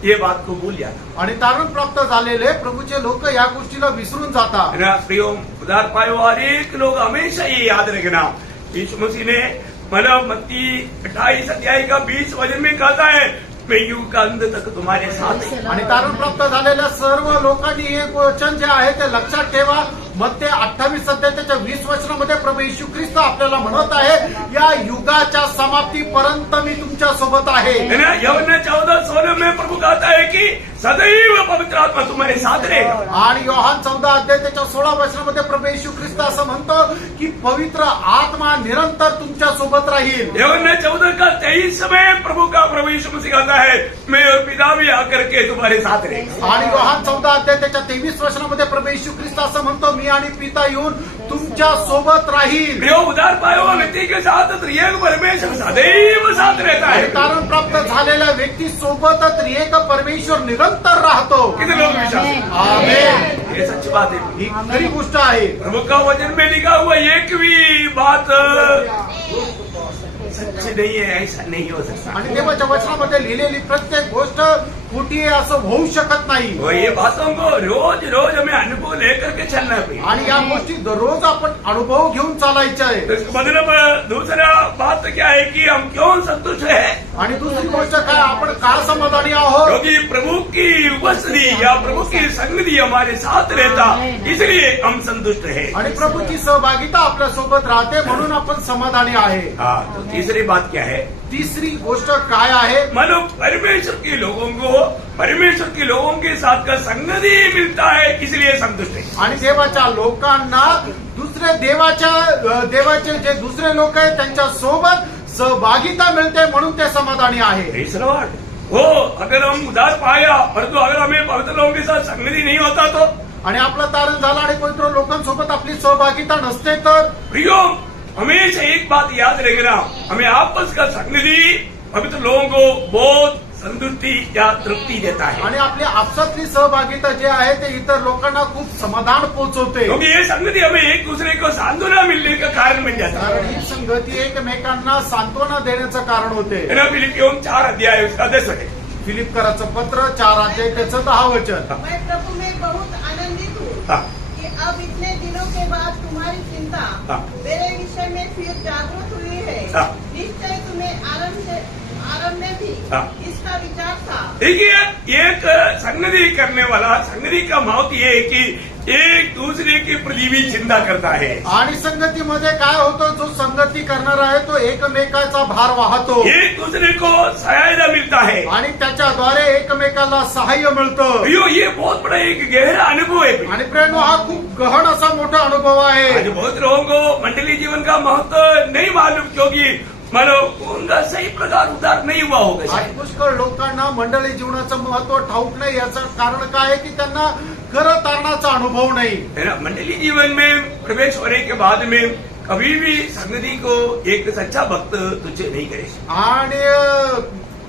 ये बात को भूल जाता. आणि तारण प्राप्त झालेले प्रभूचे लोक या गोष्टीला विसरून जातात. मेरा प्रियो उदार पाए हुए हर एक लोग हमेशा ये याद रखना, यीशु मसीह ने मतलब मत्ती 28 अध्याय का 20 वचन में कहता है मैं युग का अंत तक तुम्हारे साथ है. आणि तारण प्राप्त झालेल्या सर्व लोकांनी हे वचन जे आहे ते लक्षात ठेवा. मत्ते 28 अध्यायाच्या 20 वचनामध्ये प्रभू येशू ख्रिस्त आपल्याला म्हणत आहे, या युगाच्या समाप्तीपर्यंत मी तुमच्या सोबत आहे. है ना. यूहन्ना 14:16 में प्रभु कहता है कि सदैव पवित्र आत्मा तुम्हारे साथ रहेगा. आणि योहान 14 अध्यायाच्या 16 वचनामध्ये प्रभू येशू ख्रिस्त असं म्हणतो की पवित्र आत्मा निरंतर तुमच्या सोबत राहील. यूहन्ना 14:23 में प्रभु यीशु मसीह कहता है मैं और पिता भी आकर के तुम्हारे साथ रहेगा. आणि योहान 14 अध्यायाच्या 23 वचनामध्ये प्रभू येशू ख्रिस्त असं म्हणतो, मी आणि पिता येऊन तुमच्या सोबत राहील. प्रियो उदार पाए हुए व्यक्ति के साथ त्रिएक परमेश्वर सदैव साथ रहता आणि है. तारण प्राप्त झालेल्या व्यक्ती सोबतच त्रिएक परमेश्वर निरंतर राहतो. कितने लोग विश्वास है? आमेन. ये सच्ची बात है. ही खरी गोष्ट आहे. प्रभु का वचन में लिखा हुआ एक भी बात सच्ची नहीं है, ऐसा नहीं हो सकता. आणि देवाच्या वचनामध्ये लिहिलेली प्रत्येक गोष्ट खोटी आहे असं होऊ शकत नाही. और ये बातों को रोज रोज हमें अनुभव लेकर के चलना चाहिए. आणि या गोष्टी दररोज आपण अनुभव घेऊन चालायचे आहे. तो इसका मतलब दूसरा बात क्या है कि हम क्यों संतुष्ट है? आणि दुसरी गोष्ट काय, आपण का समाधानी आहोत, क्योंकि प्रभु की उपस्थिति या प्रभु की संगति हमारे साथ रहता, इसलिए हम संतुष्ट है. आणि प्रभूची सहभागिता आपल्या सोबत राहते म्हणून आपण समाधानी आहे. हाँ, तो तीसरी बात क्या है? तिसरी गोष्ट काय आहे, मतलब परमेश्वर के लोगों के साथ का संगति मिलता है, इसलिए संतुष्ट है. आणि देवाच्या लोकांना दुसरे देवाचे जे दुसरे लोक आहेत त्यांच्या सोबत सहभागिता मिळते म्हणून ते समाधानी आहे. Praise the Lord. हो, अगर हम उदार पाया परंतु अगर हमें पवित्र लोगों के साथ संगति नहीं होता तो आणि आपलं तारण झालं आणि पवित्र लोकांसोबत आपली सहभागिता नसते तर प्रियो हमेशा एक बात याद रखना, हमें आपस का संगति पवित्र लोगों को बहुत संतुष्टि या तृप्ति देता है. आणि आपली आपसातली सहभागिता जे आहे ते इतर लोकांना खूप समाधान पोहोचवते. क्योंकि ये संगति हमें एक दूसरे को सांत्वना मिलने का कारण बन जाता कारण है. ही संगती एकमेकांना सांत्वना देण्याचं कारण होते. है ना. फिलिपियों 4 अध्याय उसका 10 है. फिलिपकराचं पत्र 4 अध्याय त्याचं 10 वचन. मैं प्रभु में बहुत आनंदित हूँ हाँ. कि अब इतने दिनों के बाद तुम्हारी चिंता हाँ. मेरे विषय में फिर जागृत हुई है. हाँ. निश्चय तुम्हें आरंभ में भी हाँ. इसका विचार था. देखिए एक संगति करने वाला, संगति का महत्व ये है कि एक दूसरे की प्रति भी चिंता करता है. आणि संगतीमध्ये काय होतं, जो संगती करणार आहे तो एकमेकाचा भार वाहतो एक दूसरे को सहायता मिलता है. आणि त्याच्याद्वारे एकमेकाला सहाय्य मिळतं. ये बहुत बड़ा एक गहरा अनुभव है. आणि प्रेरणो हा खूप गहन असा मोठा अनुभव आहे. आज बहुत लोगों को मंडली जीवन का महत्व नहीं मालूम, क्योंकि मतलब उनका सही प्रकार उद्धार नहीं हुआ होगा आज शायद. पुष्कळ लोकांना मंडळी जीवनाचं महत्व ठाऊक नाही. याचं कारण काय आहे की त्यांना खरं तारणाचा अनुभव नाही. है ना. मंडली जीवन में प्रवेश होने के बाद में कभी भी संगति को एक सच्चा भक्त तुझे नहीं करे. आणि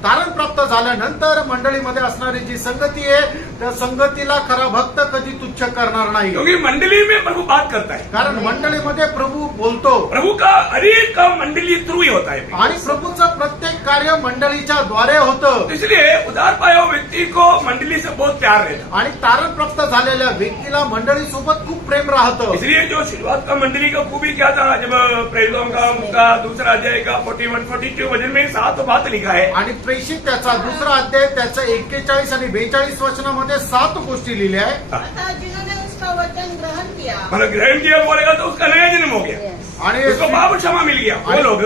तारण प्राप्त झाल्यानंतर मंडळीमध्ये असणारी जी संगती आहे त्या संगतीला खरा भक्त कधी तुच्छ करणार नाही. क्योंकि मंडली में प्रभु बात करता है. कारण मंडळीमध्ये प्रभू बोलतो. प्रभु का हर एक काम मंडली थ्रू ही होता है. आणि प्रभूचं प्रत्येक कार्य मंडळीच्या द्वारे होतं. इसलिए उदार पाया हुआ व्यक्ति को मंडली से बहुत प्यार रहता. आणि तारण प्राप्त झालेल्या व्यक्तीला मंडळी सोबत खूप प्रेम राहतं. इसलिए जो शुरुआत का मंडली का खूबी क्या था, जब प्रेरितों का उसका दूसरा अध्याय का 41-42 वचन में 7 बात लिखा है. आणि प्रेषित त्याचा दुसरा अध्याय त्याच्या 41 आणि 42 वचनामध्ये 7 गोष्टी लिहिल्या आहेत. अतः जिन्होंने उसका वचन ग्रहण किया मतलब ग्रहण किया बोलेगा तो उसका नया जन्म हो गया, आणि उसको पाप क्षमा मिल गया. वो लोग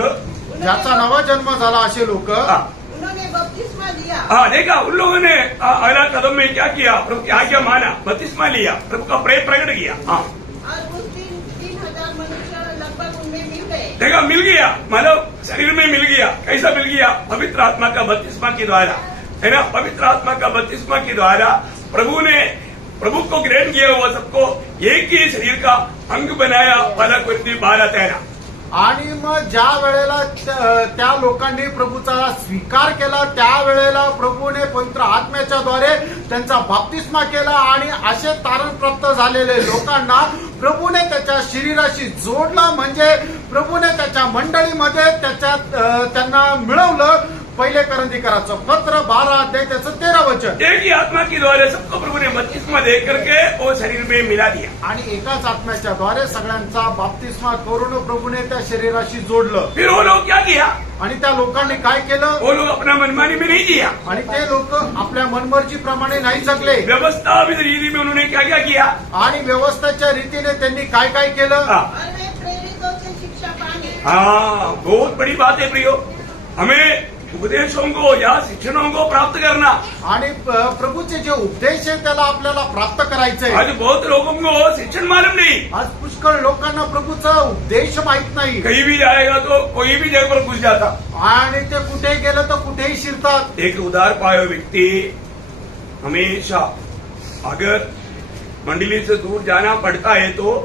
ज्याचा नवा जन्म झाला असे लोक उन्होंने बपतिस्मा लिया. हाँ देखा, उन लोगों ने अगला कदम में क्या किया, प्रभु की आज्ञा माना, बपतिस्मा लिया, प्रभु का प्रेम प्रकट किया. हाँ और उस दिन 3000 मनुष्य लगभग उनमें मिल गए. देखा, मिल गया, मतलब शरीर में मिल गया. कैसा मिल गया? पवित्र आत्मा का बपतिस्मा के द्वारा. है ना, पवित्र आत्मा का बपतिस्मा के द्वारा प्रभु को ग्रहण किया हुआ सबको एक ही शरीर का अंग बनाया। 1 कोरिन्थी 12:13। आणि मग ज्या वेळेला त्या लोकांनी प्रभूचा स्वीकार केला त्यावेळेला प्रभूने पवित्र आत्म्याच्या द्वारे त्यांचा बाप्तिस्मा केला आणि असे तारण प्राप्त झालेले लोकांना प्रभूने त्याच्या शरीराशी जोडलं, म्हणजे प्रभूने त्याच्या मंडळीमध्ये त्यांना मिळवलं। 1 कोरिन्थीकराचं पत्र 12 त्याचं 13 वचन। एक ही आत्मा के द्वारे सबको प्रभु ने बपतिस्मा दे करके वो शरीर में मिला दिया। आणि एकाच आत्म्याच्या द्वारे सगळ्यांचा बाप्तिस्मा करून प्रभूने त्या शरीराशी जोडलं। फिर वो लोग क्या किया? आणि त्या लोकांनी काय केलं? वो लोग अपना मनमानी में नहीं किया आणि ते लोक आपल्या मनमर्जीप्रमाणे नाही जगले। व्यवस्थापित रीति में उन्होंने क्या क्या किया? आणि व्यवस्थेच्या रीतीने त्यांनी काय काय केलं? हाँ, और वे प्रेरितों से शिक्षा पाने हाँ, बहुत बड़ी बात है प्रियो, हमें उपदेशों को या शिक्षणों को प्राप्त करना। आणि प्रभूचे जे उपदेश आहे त्याला आपल्याला प्राप्त करायचंय। आज बहुत लोगों को शिक्षण मालूम नहीं, आज पुष्कळ लोकांना प्रभूचा उपदेश माहित नाही कहीं भी जाएगा तो कोई भी जगह पर घुस जाता। आणि ते कुठे गेलं तर कुठेही शिरतात। एक उदार पाया व्यक्ति हमेशा अगर मंडली से दूर जाना पड़ता है तो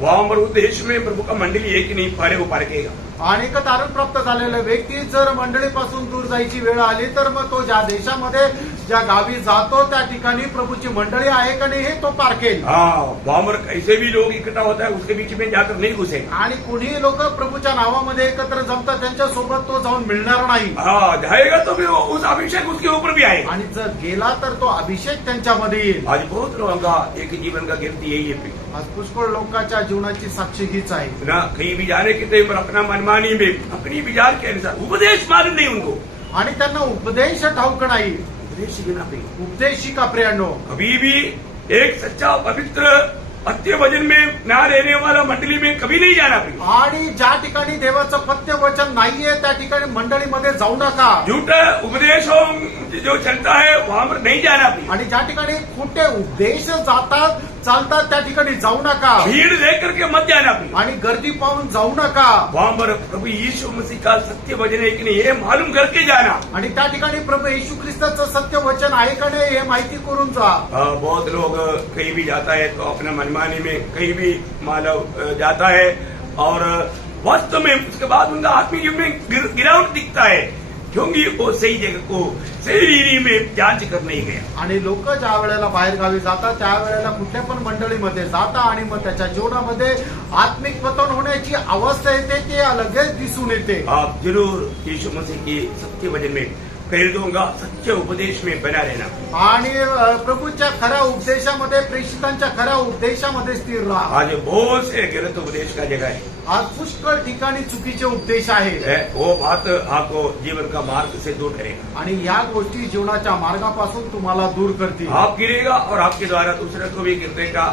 वहां पर उद्देश्य में प्रभु का मंडली एक ही नहीं पारे वो पारकेगा। आणि एक तारण प्राप्त झालेला व्यक्ती जर मंडळीपासून दूर जायची वेळ आली तर मग तो ज्या देशामध्ये ज्या गावी जातो त्या ठिकाणी प्रभूची मंडळी आहे का नाही हे तो पारखेल। हाँ, वहां पर कैसे भी लोग इकट्ठा होता है उसके बीच में जाकर नहीं घुसेगा। आणि कुणीही लोक प्रभूच्या नावामध्ये एकत्र जमतात त्यांच्या सोबत तो जाऊन मिळणार नाही। हाँ, जाएगा तो फिर उस अभिषेक उसके ऊपर भी आएगा। आणि जर गेला तर तो अभिषेक त्यांच्यामध्ये येईल। आज बहुत लोगों का एक ही जीवन का गिरती यही है आज पुष्कळ लोकांच्या जीवनाची साक्षी हीच आहे ना, कहीं भी जाने के टाइम पर अपना मनमानी में अपनी विचार के अनुसार उपदेश मालूम नहीं उनको, आणि त्यांना उपदेश ठाऊक नाही। उपदेश बिना भी उपदेश शिका प्रियांनो। कभी भी एक सच्चा पवित्र पत्य वचन में ना रहने वाला मंडली में कभी नहीं जाना प्रिय। आणि ज्या ठिकाणी देवाचं पत्य वचन नाहीये त्या ठिकाणी मंडळीमध्ये जाऊ नका। झूठा उपदेशों जो चलता है वहां पर नहीं जाना प्रिय। आणि ज्या ठिकाणी खोटे उपदेश जातात चालतात त्या ठिकाणी जाऊ नका। भीड़ देख करके मत जाना प्रिय। आणि गर्दी पाहून जाऊ नका। वहां पर प्रभु यीशु मसीह का सत्य वचन है कि नहीं ये मालूम करके जाना। आणि त्या ठिकाणी प्रभू येशू ख्रिस्ताचं सत्य वचन आहे का नाही हे माहिती करून जा। बहुत लोग कहीं भी जाता है तो अपना मनमानी में कहीं भी मानव जाता है और वास्तव में उसके बाद उनका आत्मिक जीवन में गिरावट दिखता है, क्योंकि वो सही जगह को सही रीति में जांच कर नहीं गया। आणि लोक ज्या वेळेला बाहेर गावी जातात त्यावेळेला कुठल्या पण मंडळीमध्ये जातात आणि मग त्याच्या जीवनामध्ये आत्मिक पतन होण्याची अवस्था येते, ते लगेच दिसून येते। आप जरूर यीशु मसीह की सत्य वचन में प्रेरितों का सच्चे उपदेश में बना रहना। आणि प्रभूच्या खऱ्या उपदेशामध्ये प्रेषितांच्या खऱ्या उपदेशामध्ये स्थिर राहा। आज बहुत से गलत उपदेश का जगह है, आज पुष्कळ ठिकाणी चुकीचे उपदेश आहे। वो बात आपको जीवन का मार्ग से दूर करेगा आणि या गोष्टी जीवनाच्या मार्गापासून तुम्हाला दूर करतील। आप गिरेगा और आपके द्वारा दूसरे को भी गिरने का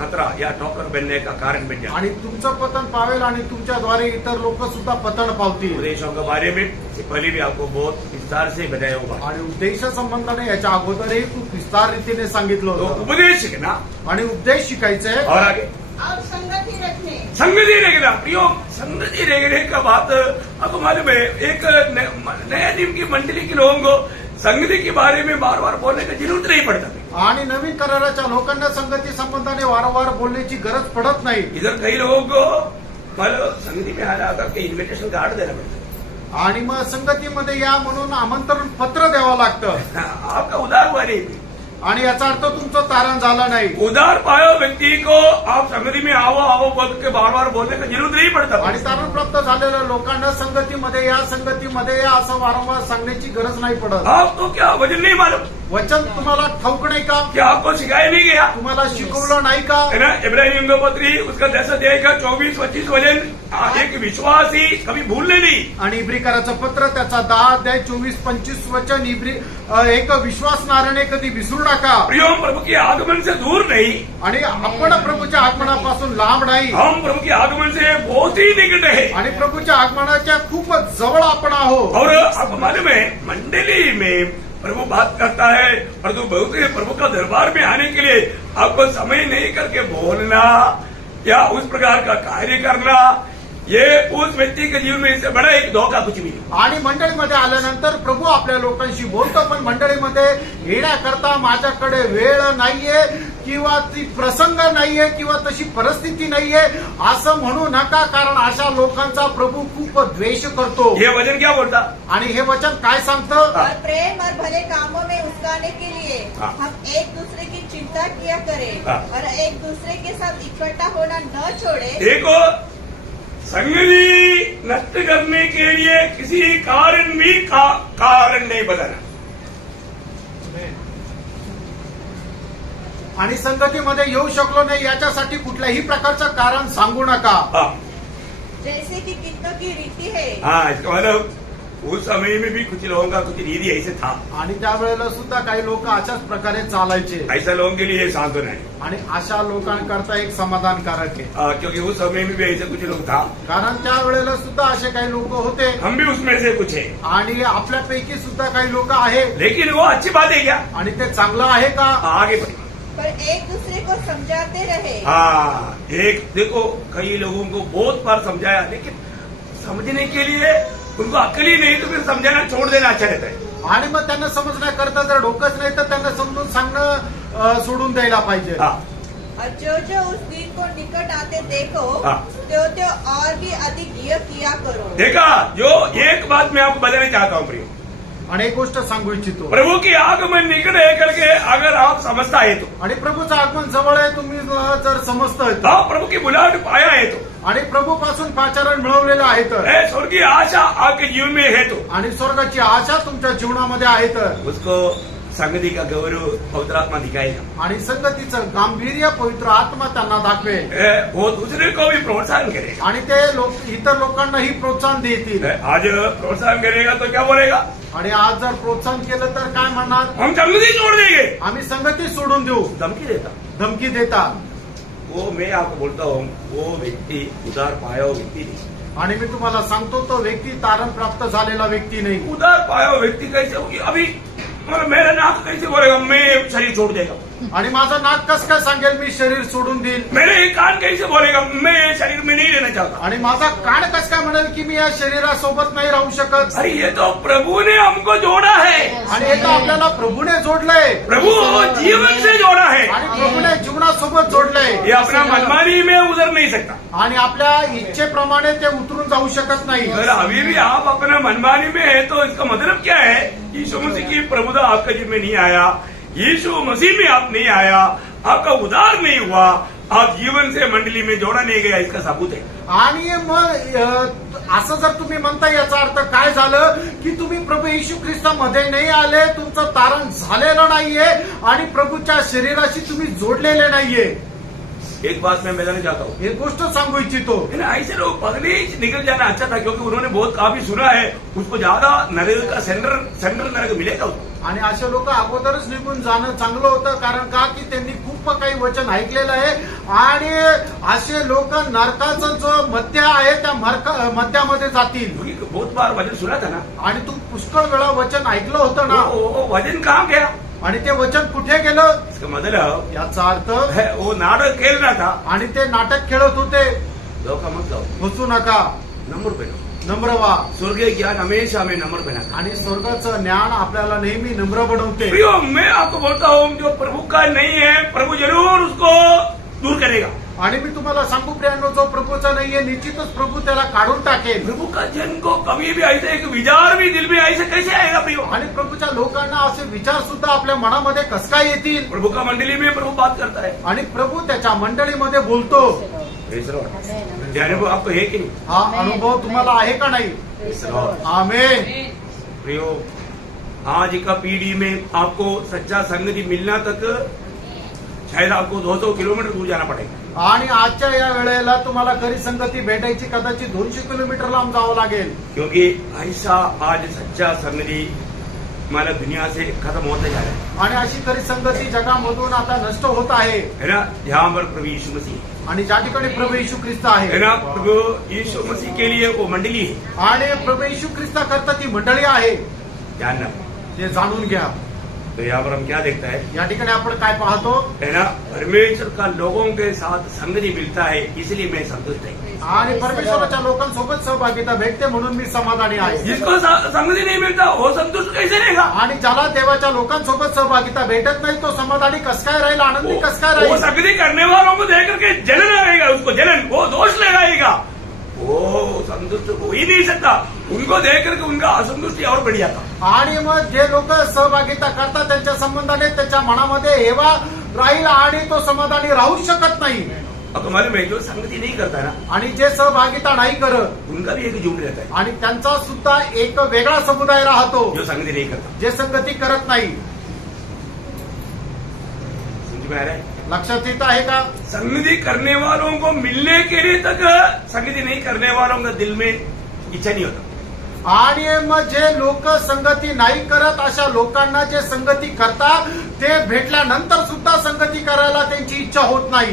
खतरा या ठोकर बनने का कारण बन जाए। आणि तुमचं पतन पावेल आणि तुमच्याद्वारे इतर लोक सुद्धा पतन पावतील। उपदेशों के बारे में पहले भी आपको बहुत विस्तार से बताया होगा। आणि उपदेश संबंधाने याच्या अगोदरही खूप विस्तार रीतीने सांगितलं तो होतं। उपदेश शिकना आणि उपदेश शिकायचे और आगे और संगति रखने। संगति रखना प्रियो, संगति रखने का बात आपको मालूम है, एक नया नियम की मंडली के लोगों को संगति के बारे में बार बार बोलने की जरूरत नहीं पड़ता। आणि नवीन कराराच्या लोकांना संगती संबंधाने वारंवार बोलण्याची गरज पडत नाही। इधर कई लोगों को मतलब संगति में आना करके इन्विटेशन कार्ड देना पड़ता आणि मग संगतीमध्ये या म्हणून आमंत्रण पत्र द्यावं लागतं। है। आपका उदार हुआ नहीं, आणि याचा अर्थ तुमचं तारण झालं नाही। उदार पायो व्यक्ति को आप संगति में आओ आओ बोल के बार बार बोलने की जरूरत नहीं पड़ता। आणि तारण प्राप्त झालेल्या लोकांना संगतीमध्ये या असं वारंवार सांगण्याची गरज नाही पडत। आपको क्या वजन नहीं मालूम? वचन तुम्हाला ठाऊक नाही का? क्या आपको सिखाया नहीं गया? तुम्हाला शिकवलं नाही का? है ना, इब्राहिम पत्री उसका 10 अध्याय का 24-25 वचन, एक विश्वासी कभी भूलने नहीं। आणि इब्रिकाराचं पत्र त्याचा 10 अध्याय 24-25 वचन एक विश्वासणाऱ्याने कधी विसरू नका। प्रियो, प्रभु के आगमन से दूर नहीं, आणि आपण प्रभूच्या आगमनापासून लांब नाही, हम प्रभु के आगमन से बहुत ही निकट है। आणि प्रभूच्या आगमनाच्या खूपच जवळ आपण आहोत। और आपको मालूम है, मंडली में प्रभु बात करता है और तो बहुत ही प्रभु का दरबार में आने के लिए आपको समय नहीं करके बोलना या उस प्रकार का कार्य करना, ये उस व्यक्ति के जीवन में इससे बड़ा एक धोखा कुछ भी नहीं। आणि मंडळीमध्ये आल्यानंतर प्रभू आपल्या लोकांशी बोलतो, पण मंडळीमध्ये येण्याकरता माझ्याकडे वेळ नाहीये किंवा ती प्रसंग नाहीये किंवा तशी परिस्थिती नाहीये असं म्हणू नका, कारण अशा लोकांचा प्रभू खूप द्वेष करतो. ये वचन क्या बोलता? आणि हे वचन काय सांगतं? और प्रेम और भले कामों में उस्काने के लिए हाँ। हम एक दूसरे की चिंता किया करें हाँ। और एक दूसरे के साथ इकट्ठा होना न छोड़े। देखो, संगति नष्ट करने के लिए किसी कारण भी कारण नहीं बताना। आणि संगतीमध्ये येऊ शकलो नाही याच्यासाठी कुठल्याही प्रकारचं कारण सांगू नका. हाँ, जैसे कि कितनों की रीति है हाँ, इसका मतलब उस समय में भी कुछ लोगों का कुछ रीति ऐसे था। आणि त्यावेळेला सुद्धा काही लोक अशाच प्रकारे चालायचे ऐसा लोगों के लिए सांत्वना है। आणि अशा लोकांकरता एक समाधानकारक आहे, क्योंकि उस समय में भी ऐसे कुछ लोग था, कारण त्यावेळेला सुद्धा असे काही लोक होते हम भी उसमें से कुछ है। आणि आपल्यापैकी सुद्धा काही लोक आहेत. लेकिन वो अच्छी बात है क्या? आणि ते चांगलं आहे का? आगे बढ़े। पर एक दूसरे को समझाते रहे। हाँ, एक देखो, कई लोगों को बहुत बार समझाया, लेकिन समझने के लिए उनको अक्ल ही नहीं, तो फिर समझाना छोड़ देना अच्छा रहता है। आणि मग त्यांना समजण्याकरता जर डोकंच नाही तर त्यांना समजून सांगणं सोडून द्यायला पाहिजे. हाँ, और जो उस दिन को निकट आते देखो हाँ। त्यो और भी अधिक यह किया करो। देखा, जो एक बात मैं आपको बताना चाहता हूँ प्रियो, आणि एक गोष्ट सांगू इच्छितो, प्रभु की आगमन निकट है करके अगर आप समझता है तो, आणि प्रभूचं आगमन जवळ आहे तुम्ही जर समजताय तर, आप प्रभु की बुलाहट पाया है तो, आणि प्रभूपासून पाचारण मिळवलेलं आहे तर, स्वर्गीय आशा आपके जीवन में है तो, आणि स्वर्गाची आशा तुमच्या जीवनामध्ये आहे तर, उसको संगति का गौरव पवित्र आत्मा दिखाएगा। आणि संगतीचं गांभीर्य पवित्र आत्मा त्यांना दाखवेल वो दूसरे को भी प्रोत्साहन करेगा। आणि ते लोक इतर लोकांनाही प्रोत्साहन देतील. आज प्रोत्साहन करेगा तो क्या बोलेगा? आणि आज जर प्रोत्साहन केलं तर काय म्हणणार? हम संगति छोड़ देंगे, आम्ही संगती सोडून देऊ, धमकी देता। धमकी देता. वो मैं आपको बोलता हूँ, वो व्यक्ति उदार पाया हुआ व्यक्ति नहीं। आणि मी तुम्हाला सांगतो तो व्यक्ती तारण प्राप्त झालेला व्यक्ती नाही. उदार पाया हुआ व्यक्ति कैसे होगी? अभी मतलब मेरा नाक कैसे बोलेगा मैं शरीर छोड़ देगा? आणि माझा नाक कस काय सांगेल मी शरीर सोडून देईल? मेरे ये कान कैसे बोलेगा मैं शरीर में नहीं रहना चाहता? आणि माझा कान कस काय म्हणेल की मी या शरीरासोबत नाही राहू शकत? अरे ये तो प्रभु ने हमको जोड़ा है, आणि हे तर आपल्याला प्रभूने जोडलंय, प्रभु जीवन से जोड़ा है। आणि प्रभूने जीवनासोबत जोडलंय. ये अपना मनमानी में उतर नहीं सकता। आणि आपल्या इच्छेप्रमाणे ते उतरून जाऊ शकत नाही. अगर अभी भी आप अपना मनमानी में है तो इसका मतलब क्या है? यीशु मसीह की प्रभुता आपके जीवन में नहीं आया, यीशु मसीह में आप नहीं आया, आपका उद्धार नहीं हुआ, आप जीवन से मंडली में जोड़ा नहीं गया, इसका सबूत है। आणि मग असं जर तुम्ही म्हणता याचा अर्थ काय झालं की तुम्ही प्रभू येशू ख्रिस्तामध्ये नाही आले, तुमचं तारण झालेलं नाहीये आणि प्रभूच्या शरीराशी तुम्ही जोडलेले नाहीये. एक बात मैं बताना चाहता हूँ, एक गोष्ट सांगू इच्छितो, ऐसे लोग पगले निकल जाना अच्छा था, क्योंकि उन्होंने बहुत काफी सुना है, उसको ज्यादा नरक का सेंटर नरक मिलेगा उसको। आणि असे लोक अगोदरच निघून जाणं चांगलं होतं, कारण का की त्यांनी खूप काही वचन ऐकलेलं आहे. आणि असे लोक नरकाचा जो मध्य आहे त्या मध्यामध्ये जातील. क्योंकि बहुत बार वचन सुना था ना, आणि तू पुष्कळ वेळा वचन ऐकलं होतं ना, वो वचन कहाँ गया? आणि ते वचन कुठे गेलं? इसका मतलब याचा अर्थ है वो नाटक खेल रहा था। आणि ते नाटक खेळत होते. धोखा मत जाओ, हसू नका, नंबर पहनो। नम्र व्हा. स्वर्गीय ज्ञान हमेशा हमें नंबर पहना। आणि स्वर्गाचं ज्ञान आपल्याला नेहमी नम्र बनवते. प्रियो, मैं आपको बोलता हूँ, जो प्रभु का नहीं है प्रभु जरूर उसको दूर करेगा। आणि मी तुम्हाला सांगू प्रियांनो, जो प्रभूचा नाहीये निश्चितच प्रभू त्याला काढून टाकेल. प्रभु का जन को कभी भी ऐसे एक विचार भी दिल में ऐसे कैसे आएगा प्रियो? आणि प्रभूच्या लोकांना असे विचार सुद्धा आपल्या मनामध्ये कस काय येतील? प्रभु का मंडली में प्रभु बात करता है, आणि प्रभू त्याच्या मंडळीमध्ये बोलतो. ये अनुभव आपको है कि नहीं? हा अनुभव तुम्हाला आहे का नाही? आमेन. प्रियो, आज का पीढ़ी में आपको सच्चा संगति मिलना तक शायद आपको 200 किलोमीटर दूर जाना पड़ेगा. आणि आजच्या या वेळेला तुम्हाला खरी संगती भेटायची कदाचित 200 किलोमीटर लांब जावं लागेल. क्योंकि ऐसा आज सच्चा संगति हमारा दुनिया से खत्म होता जा रहा है. आणि अशी खरी संगती जगामधून आता नष्ट होत आहे. है ना? यहाँ पर प्रभु यीशु मसीह, आणि ज्या ठिकाणी प्रभू येशू ख्रिस्त है आहे, ना? प्रभु यीशु मसीह के लिए वो मंडली है, आणि प्रभू येशू ख्रिस्ता करता ती मंडळी आहे, ध्यान रखो. ते जाणून घ्या. तो यहाँ पर हम क्या देखता है? या ठिकाणी आपण काय पाहतो? है ना? परमेश्वर का लोगों के साथ संगति मिलता है, इसलिए मैं संतुष्ट है. आणि परमेश्वराच्या लोकांसोबत सहभागिता भेटते म्हणून मी समाधानी आहे. जिसको संगति नहीं मिलता वो संतुष्ट कैसे रहेगा? आणि ज्याला देवाच्या लोकांसोबत सहभागिता भेटत नाही तो समाधानी कस काय राहील, आनंदी कस काय वो राहील. संगति करने वालों को देख करके जलन आएगा, उसको जलन, वो दोष लगाएगा, वो संतुष्ट हो ही नहीं सकता. उनको देख करके उनका असंतुष्टि और बढ़ जाता. आणि मग जे लोक सहभागिता करतात त्यांच्या संबंधाने त्यांच्या मनामध्ये हेवा राहील आणि तो समाधानी राहू शकत नाही. आपको मालूम है जो संगति नहीं करता ना आणि जे सहभागिता नाही करत उनका भी एक झुंड रहता है. आणि त्यांचा सुद्धा एक वेगळा समुदाय राहतो जो संगति नहीं करता. जे संगती करत नाही. समझ में आ रहा है? लक्षात येत आहे का? संगति करने वालों को मिलने के लिए तक संगति नहीं करने वालों का दिल में इच्छा नहीं होता. आणि मग जे लोक संगती नाही करत अशा लोकांना जे संगती करतात ते भेटल्यानंतर सुद्धा संगती करायला त्यांची इच्छा होत नाही.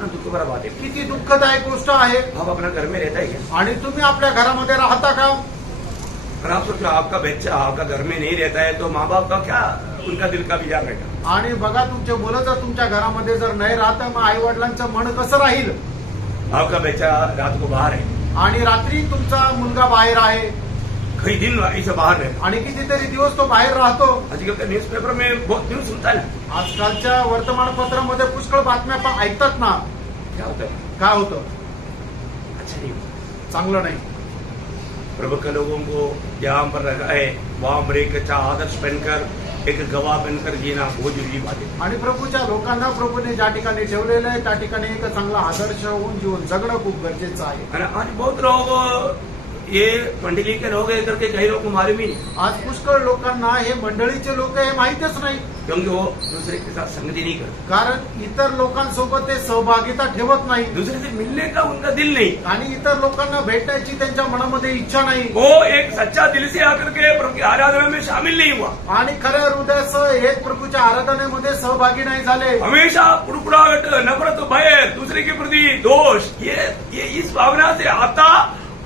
दुःख बड़ा बात है. किती दुःखदायक गोष्ट आहे. आप अपना घर में रहता है क्या? आणि तुम्ही आपल्या घरामध्ये राहता का? और आप सोचो आपका बच्चा आपका घर में नहीं रहता है तो माँ बाप का क्या उनका दिल का विचार रहेगा. आणि बघा तुमचे मुलं जर तुमच्या घरामध्ये जर नाही राहत मग आई वडिलांचं मन कसं राहील. आपका बच्चा रात को बाहर है, आणि रात्री तुमचा मुलगा बाहेर आहे कई दिन ऐसे बाहर रहता. आणि कितीतरी दिवस तो बाहेर राहतो. आजकल का न्यूज पेपर में बहुत न्यूज सुनता है ना. आजकालच्या वर्तमानपत्रामध्ये पुष्कळ बातम्या पण ऐकतात ना. क्या होता है? काय होतं? अच्छा नहीं होता. चांगलं नाही. प्रभु के लोगों को जहाँ पर रखा है वहाँ पर एक अच्छा आदर्श बनकर एक गवाह बनकर जीना बहुत जरूरी बात है. आणि प्रभूच्या लोकांना प्रभूने ज्या ठिकाणी ठेवलेलं आहे त्या ठिकाणी एक चांगला आदर्श होऊन जीवन जगणं खूप गरजेचं आहे. और आज बहुत लोग ये मंडली के लोग है करके कई लोग को मालूम ही नहीं, आज पुष्कळ लोकांना हे मंडळीचे लोक हे माहितच नाही. क्योंकि वो दूसरे के साथ संगति नहीं करते, कारण इतर लोकांसोबत ते सहभागिता ठेवत नाही दूसरे से मिलने का उनका दिल नहीं. आणि इतर लोकांना भेटण्याची त्यांच्या मनामध्ये इच्छा नाही. वो एक सच्चा दिल से आकर के प्रभु की आराधना में शामिल नहीं हुआ. आणि खऱ्या हृदयाचं एक प्रभूच्या आराधनेमध्ये सहभागी नाही झाले. हमेशा कुड़कुड़ाहट, नफरत, भय, दूसरे के प्रति दोष, ये इस भावना से आता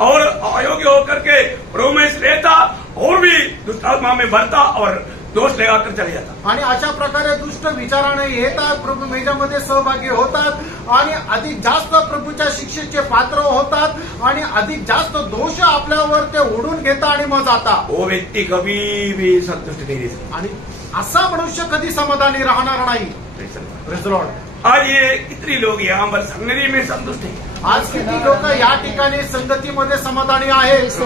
और अयोग्य होकर के प्रभु में रहता और भी दुष्टात्मा में भरता और दोष लगाकर चले जाता. आणि अशा प्रकारे दुष्ट विचाराने येतात प्रभू मेजामध्ये सहभागी होतात आणि अधिक जास्त प्रभूच्या शिक्षेचे पात्र होतात आणि अधिक जास्त दोष आपल्यावर ते ओढून घेतात आणि मग जातात. वो व्यक्ति कभी भी संतुष्ट नहीं रह सकता. आणि असा मनुष्य कधी समाधानी राहणार नाही. Praise the Lord. आज ये कितने लोग यहाँ पर संगति में संतुष्ट हैं. आज किती लोक या ठिकाणी संगतीमध्ये समाधानी आहेत.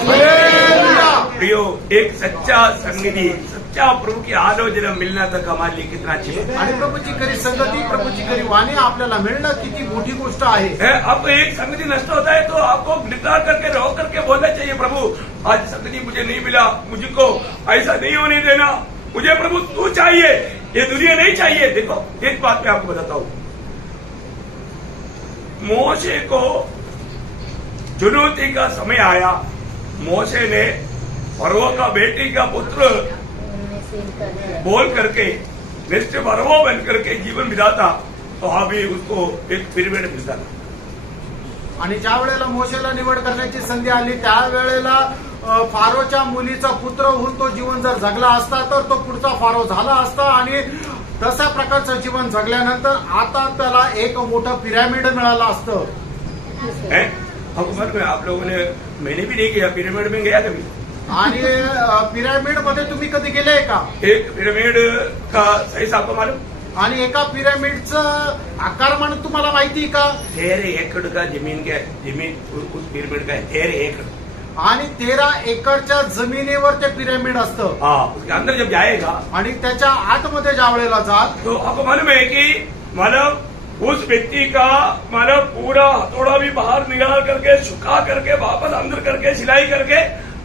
हालेलुया. प्रियो, एक सच्चा संगति, सच्चा प्रभु की आलोचना मिलना तक हमारे लिए कितना अच्छी है. आणि प्रभूची खरी संगती, प्रभूची खरी वाणी आपल्याला मिळणं किती मोठी गोष्ट आहे. अब एक संगति नष्ट होता है तो आपको डिक्लेयर करके रो करके बोलना चाहिए, प्रभु आज संगति मुझे नहीं मिला, मुझको ऐसा नहीं होने देना, मुझे प्रभु तू चाहिए, ये दुनिया नहीं चाहिए. देखो एक बात मैं आपको बताता हूं, मोशे को चुनौती का समय आया. मोशे ने फरो का बेटी का पुत्र बोल करके निष्ठ फरो बन करके जीवन बिताता तो अभी उसको एक पिरामिड मिलता था. आणि ज्या वेळेला मोशेला निवड करण्याची संधी आली त्यावेळेला फारोच्या मुलीचा पुत्र होऊन तो जीवन जर जगला असता तर तो पुढचा फारो झाला असता आणि तशा प्रकारचं जीवन जगल्यानंतर आता त्याला एक मोठं पिरामिड मिळालं असतं. हुकूमत में आप लोगों ने, मैंने भी नहीं किया, पिरामिड में गया कभी. आणि पिरामिड मध्ये तुम्ही कधी गेले का? एक पिरामिड का सही आपको मालूम? आणि एका पिरामिडचं आकारमान तुम्हाला माहिती का? 13 एकड़ का जमीन उस पिरामिड का है 13 एकड़. आणि 13 एकरच्या जमिनीवर ते पिरामिड असतं. हाँ, उसके अंदर जब जाएगा आणि त्याच्या आतमध्ये ज्या वेळेला जात तो आपको मालूम है कि मतलब उस व्यक्ति का मतलब पूरा हथौड़ा भी बाहर निकाल करके सुखा करके वापस अंदर करके सिलाई करके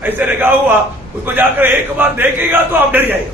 ऐसे रखा हुआ, उसको जाकर एक बार देखेगा तो आप डर जाएगा.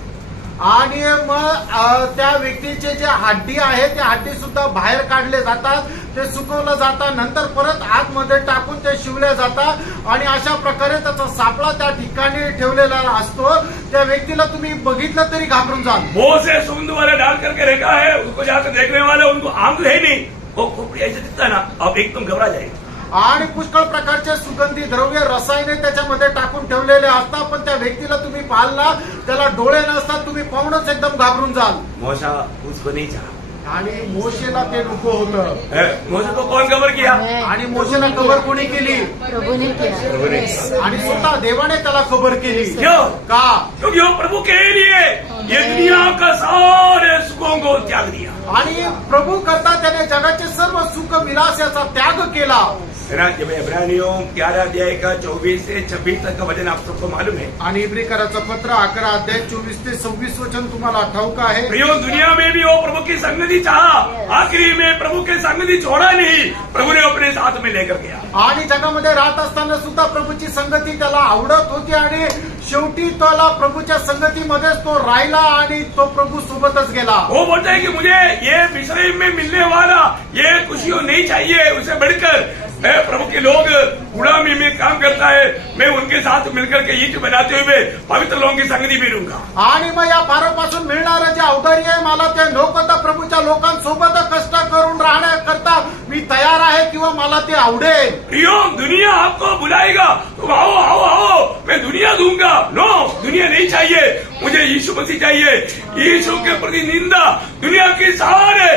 आणि मग त्या व्यक्तीचे जे हड्डी आहे ते हड्डी सुद्धा बाहेर काढले जातात, ते सुकवलं जातात, नंतर परत आतमध्ये टाकून ते शिवले जातात आणि अशा प्रकारे त्याचा सापळा त्या ठिकाणी ठेवलेला असतो. त्या व्यक्तीला तुम्ही बघितलं तरी घाबरून जाल. बहुत से सुगंध वाले डाल करके रखा है, उसको जाकर देखने वाले उनको आंख है नहीं, वो खोपड़ी ऐसे दिखता है ना, आप एकदम घबरा जाएगा. आणि पुष्कळ प्रकारचे सुगंधी द्रव्य रसायने त्याच्यामध्ये टाकून ठेवलेले असतात, पण त्या व्यक्तीला तुम्ही पाहिला त्याला डोळे नसतात, तुम्ही पाहूनच एकदम घाबरून जाल. मोशा उसको नहीं चाहा. आणि मोशेला ते नको होतं मुझे को कौन कवर किया? आणि मोशेला कबर कोणी केली प्रभु ने किया। आणि स्वतः देवाने त्याला कबर केली क्यों? का क्योंकि वो प्रभु के लिए ये दुनिया का सारे सुखों को त्याग दिया। आणि प्रभू करता त्याने जगाचे सर्व सुख विलास याचा त्याग केला। जब इब्रानियों 11 अध्याय का 24 से 26 तक का वचन आप सबको मालूम है। आणि इब्रिकराचं पत्र 11 अध्याय 24 ते 26 वचन तुम्हाला ठाऊक आहे। प्रियो, दुनिया में भी वो प्रभु की संगति चाहा, आखिरी में प्रभु की संगति छोड़ा नहीं, प्रभु ने अपने साथ में लेकर गया। आणि जगामध्ये राहत असताना सुद्धा प्रभूची संगती त्याला आवडत होती आणि शेवटी त्याला प्रभूच्या संगतीमध्येच तो राहिला आणि तो प्रभू सोबतच गेला। वो बोलता है कि मुझे ये मिस्र में मिलने वाला ये खुशियों नहीं चाहिए, उसे बढ़कर प्रभु के लोग गुलामी में काम करता है, मैं उनके साथ मिलकर के ईट बनाते हुए पवित्र लोगों की संगति में रहूंगा। आणि मग या फारापासून मिळणारं जे औदार्य आहे मला ते नको तर प्रभूच्या लोकांसोबत कष्ट करून राहण्याकरता मी तयार आहे किंवा मला ते आवडेल। प्रियो, दुनिया आपको बुलाएगा तुम आओ आओ आओ, मैं दुनिया दूंगा। नो, दुनिया नहीं चाहिए, मुझे यीशु मसीह चाहिए। यीशु के प्रति निंदा दुनिया की सारे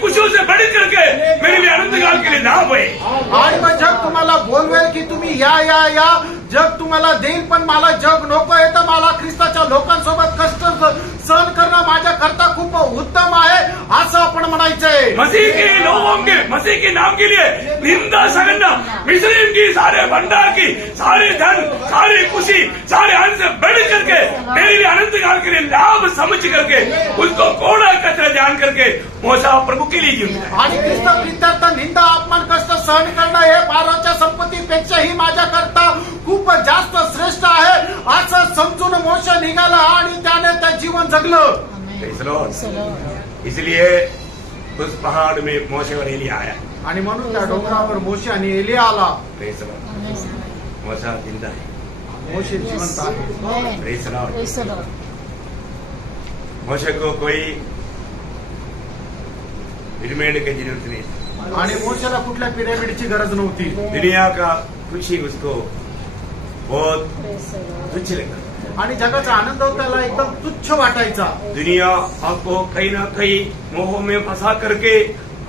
खुशियों से बढ़ करके मेरे लिए अनंत काल के लिए लाभ है। आणि मग जग तुम्हाला बोलवेल की तुम्ही या जग तुम्हाला देईल, पण मला जग नको आहे तर मला ख्रिस्ताच्या लोकांसोबत कष्ट सहन करणं माझ्या करता खूप उत्तम आहे असं आपण म्हणायचंय। मसीह के लोगों के, मसीह के नाम के लिए निंदा सहना, मिस्रीम की सारे भंडार की सारे धन सारी खुशी सारे अन्न से बढ़ करके मेरे लिए अनंत काल के लिए लाभ समझ करके उसको कोड़ा कचरा जान करके मोसा प्रभु के लिए जीवता है। आणि ख्रिस्त प्रित्यर्थ निंदा अपमान कष्ट सहन करणं हे फाराच्या संपत्तीपेक्षाही माझ्या करता खूप जास्त श्रेष्ठ आहे असं समजून मोशे निघाला आणि त्याने त्या जीवन जगलं। Praise the Lord. इसलिए उस पहाड़ में मोशे और एलिया आया। आणि म्हणून त्या डोंगरावर मोशे आणि एलिया आला। Praise the Lord. मोसा जिंदा है। मोशे जिवंत आहे। Praise the Lord. Praise the Lord. मोशे को कोई पिरामिड की जरूरत नहीं, आणि मोशेला कुठल्या पिरामिडची गरज नव्हती। दुनिया का खुशी उसको बहुत Praise the Lord. तुच्छ लगा। आणि जगाचा आनंद त्याला एकदम तुच्छ वाटायचा। दुनिया आपको कहीं ना कहीं मोह में फंसा करके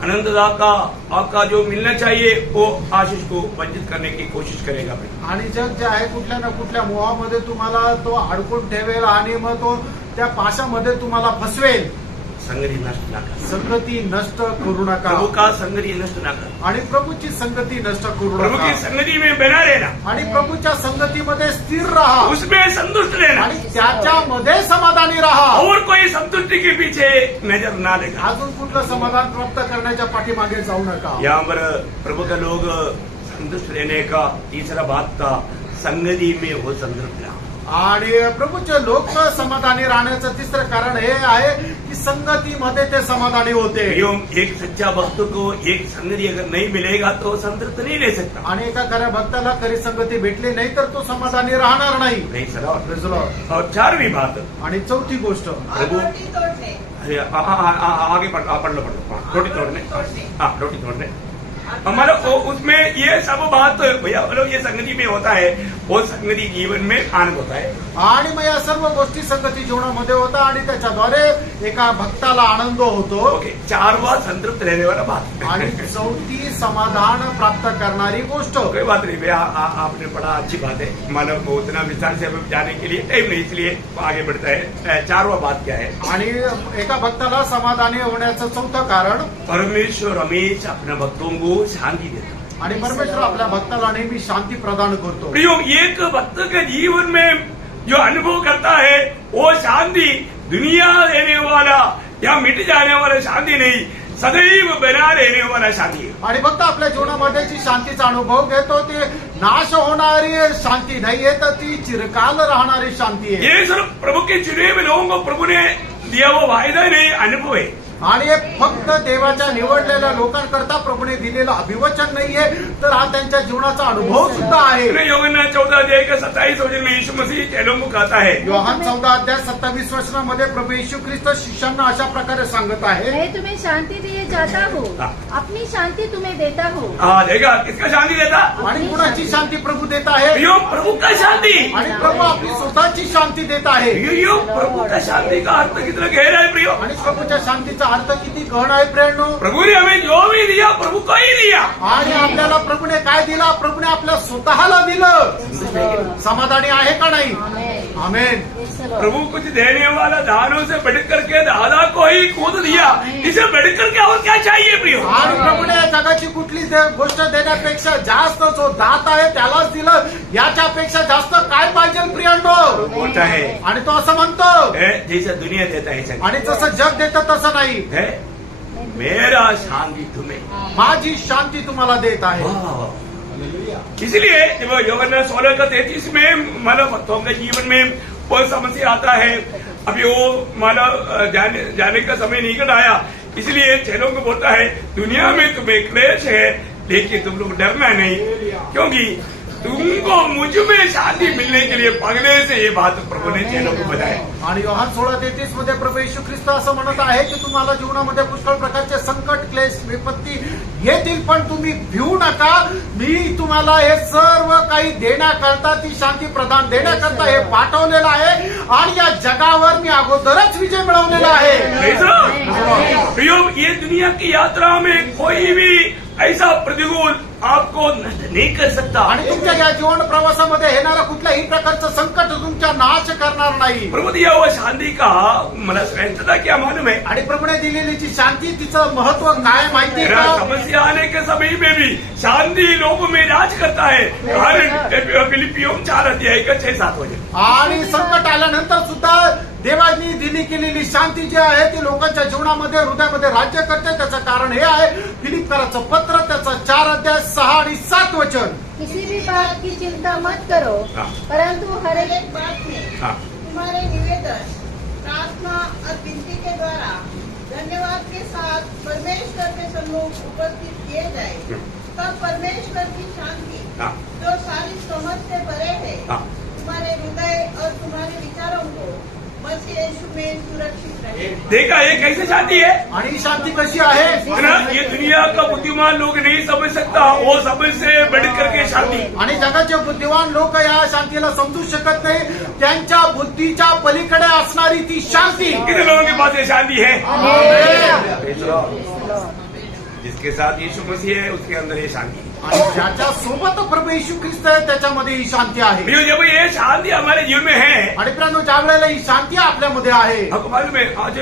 आनंददा का आपका जो मिलना चाहिए वो आशीष को वंचित करने की कोशिश करेगा। आणि जग जे आहे कुठल्या ना कुठल्या मोहामध्ये तुम्हाला तो अडकून ठेवेल आणि मग तो त्या पाशामध्ये तुम्हाला फसवेल। संगति नष्ट ना कर, संगती नष्ट करू नका प्रभु का संगति नष्ट ना कर, आणि प्रभूची संगती नष्ट करू प्रभु की नका संगति में बना रहना, आणि प्रभूच्या संगतीमध्ये स्थिर राहा उसमें संतुष्ट रहना आणि त्याच्यामध्ये समाधानी राहा। और कोई संतुष्टि के पीछे नजर ना देगा। अजून कुठलं समाधान प्राप्त करण्याच्या पाठीमागे जाऊ नका। यहाँ पर प्रभु का लोग संतुष्ट रहने का तीसरा बात था, संगति में वो संतृप्त रहा। आणि प्रभूचे लोक समाधानी राहण्याचं तिसरं कारण हे आहे की संगतीमध्ये ते समाधानी होते। एक सच्चा भक्त को एक संगति अगर नहीं मिलेगा तो संतृप्त नहीं ले सकता। आणि एका खऱ्या भक्ताला खरी संगती भेटली नाही तर तो समाधानी राहणार नाही। नहीं सर। Praise the Lord. और चारवीं बात, आणि चौथी गोष्ट और रोटी तोड़ने, अरे आगे पढ़ लो रोटी तोड़ने, हाँ रोटी तोड़ने हमारा उसमें ये सब बात भैया बोलो ये संगति में होता है, वो संगति जीवन में आनंद होता है। आणि मग या सर्व गोष्टी संगती जीवनामध्ये होता आणि त्याच्याद्वारे एका भक्ताला आनंद होतो। ओके, चारवा संतृप्त रहने वाला बात। आणि चौथी समाधान प्राप्त करणारी गोष्ट। कोई बात नहीं भैया, आपने पढ़ा, अच्छी बात है, मानव को उतना विस्तार से हमें जाने के लिए टाइम नहीं, इसलिए आगे बढ़ता है। चारवा बात क्या है? आणि एका भक्ताला समाधानी होण्याचं चौथं कारण, परमेश्वर हमेशा अपने भक्तों को शांति देता। आणि परमेश्वर आपल्या भक्ताला नेहमी शांती प्रदान करतो। प्रियो, एक भक्त के जीवन में जो अनुभव करता है वो शांति दुनिया देने वाला या मिट जाने वाला शांति नहीं, सदैव बना रहने वाला शांति है। आणि फक्त आपल्या जीवनामध्ये जी शांतीचा अनुभव घेतो ते नाश होणारी शांती नाहीये तर ती चिरकाल राहणारी शांती आहे। ये सिर्फ प्रभु के चुने हुए लोगों को प्रभु ने दिया वो वायदा नहीं, अनुभव है। आणि हे फक्त देवाच्या निवडलेल्या लोकांकरता प्रभूने दिलेलं अभिवचन नाहीये तर हा त्यांच्या जीवनाचा अनुभव सुद्धा आहे। यूहन्ना 14 अध्याय का 27 वचन में यीशु मसीह चेलों को कहता है, योहान 14 अध्याय 27 वचनामध्ये प्रभू येशू ख्रिस्त शिष्यांना अशा प्रकारे सांगत आहे, मैं तुम्हें शांति दिए जाता हूँ, अपनी शांति तुम्हें देता हूँ। हाँ देखा, किसका शांति देता? आणि कुणाची शांती प्रभू देत आहे? प्रियो, प्रभु का शांति। आणि प्रभू आपली स्वतःची शांती देत आहे। प्रियो, प्रभु का शांति का अर्थ कितना गहरा है प्रियो। आणि प्रभूच्या शांतीचा अर्थ किती गहन आहे प्रेरणो. प्रभु ने हमें जो भी दिया प्रभु को ही दिया. आणि आपल्याला प्रभूने काय दिला? प्रभूने आपल्या स्वतःला दिलं. समाधानी आहे का नाही? आमेन. प्रभु कुछ देने वाला दानों से बढ़ करके दादा को ही कूद दिया. इसे बढ़ करके और क्या चाहिए प्रियो? आणि प्रभूने जगाची कुठली गोष्ट देण्यापेक्षा जास्त जो दात आहे त्यालाच दिलं. याच्यापेक्षा जास्त काय पाहिजे प्रियांनो? बोलता है आणि तो असं म्हणतो जैसा दुनिया देता है आणि जसं जग देतं तसं नाही. है मेरा शांति तुम्हें. माझी शांती तुम्हाला देत आहे. इसलिए जब यूहन्ना 16:33 में मानव भक्तों के जीवन में वो समस्या आता है. अभी वो मानव जाने का समय निकट आया. इसलिए चेलों को बोलता है दुनिया में तुम्हें क्लेश है लेकिन तुम लोग डरना नहीं क्योंकि तुमको मुझ में शांति मिलने के लिए पगले से ये बात प्रभु ने चेलों को बताया. आणि योहान 16:33 मध्ये प्रभू येशू ख्रिस्त असं म्हणत आहे की तुम्हाला जीवनामध्ये पुष्कळ प्रकारचे संकट क्लेश विपत्ती येतील पण तुम्ही भिवू नका. मी तुम्हाला हे सर्व काही देण्याकरता ती शांती प्रदान देण्याकरता हे पाठवलेलं आहे आणि या जगावर मी अगोदरच विजय मिळवलेला आहे. प्रियो ये दुनिया की यात्रा में कोई भी ऐसा प्रतिकूल आपको नष्ट नहीं कर सकता. आणि तुमच्या या जीवन प्रवासामध्ये येणारा कुठल्याही प्रकारचं संकट तुमचा नाश करणार नाही. प्रभु दिया हुआ शांति का मला श्रेष्ठता क्या मालूम है. आणि प्रभूने दिलेली जी शांती तिचं महत्व काय माहिती आहे मेरा का? समस्या आने के समय में भी शांति लोगों में राज करता है. कारण फिलिपियों 4:6-7 वचन. आणि संकट आल्यानंतर सुद्धा देवानी दिली केलेली शांती जी आहे ती लोकांच्या जीवनामध्ये हृदयामध्ये राज्य करते. त्याचं कारण हे आहे फिलिप्पियराचं पत्र त्याचा 4:6-7 वचन. किसी भी बात की चिंता मत करो हाँ. परंतु हर हर एक एक बात में हाँ. तुम्हारे निवेदन प्रार्थना और विनती के द्वारा धन्यवाद के साथ परमेश्वर के सम्मुख उपस्थित किए जाए. तब परमेश्वर की शांति हाँ. जो सारी समझ से परे है हाँ. तुम्हारे हृदय और तुम्हारे विचारों को मसीह यीशु में सुरक्षित रहे. देखा ये कैसे शांति है. आणि ही शांती कशी आहे? है ना. ये दुनिया का बुद्धिमान लोग नहीं समझ सकता. वो समझ से बढ़ करके शांति. आणि जगाचे बुद्धिवान लोक या शांतीला समजू शकत नाही. त्यांच्या बुद्धीच्या पलीकडे असणारी ती शांती. कितने लोगों के पास ये शांति है. आणि जिसके साथ यीशु मसीह है उसके अंदर ये शांति है. ज्याच्या सोबत प्रभू येशू ख्रिस्त आहे त्याच्यामध्ये ही शांती आहे. प्रियो जब ये शांति हमारे जीवन में है आणि प्रियांनो ज्या वेळेला ही शांती आपल्यामध्ये आहे आपको मालूम है आज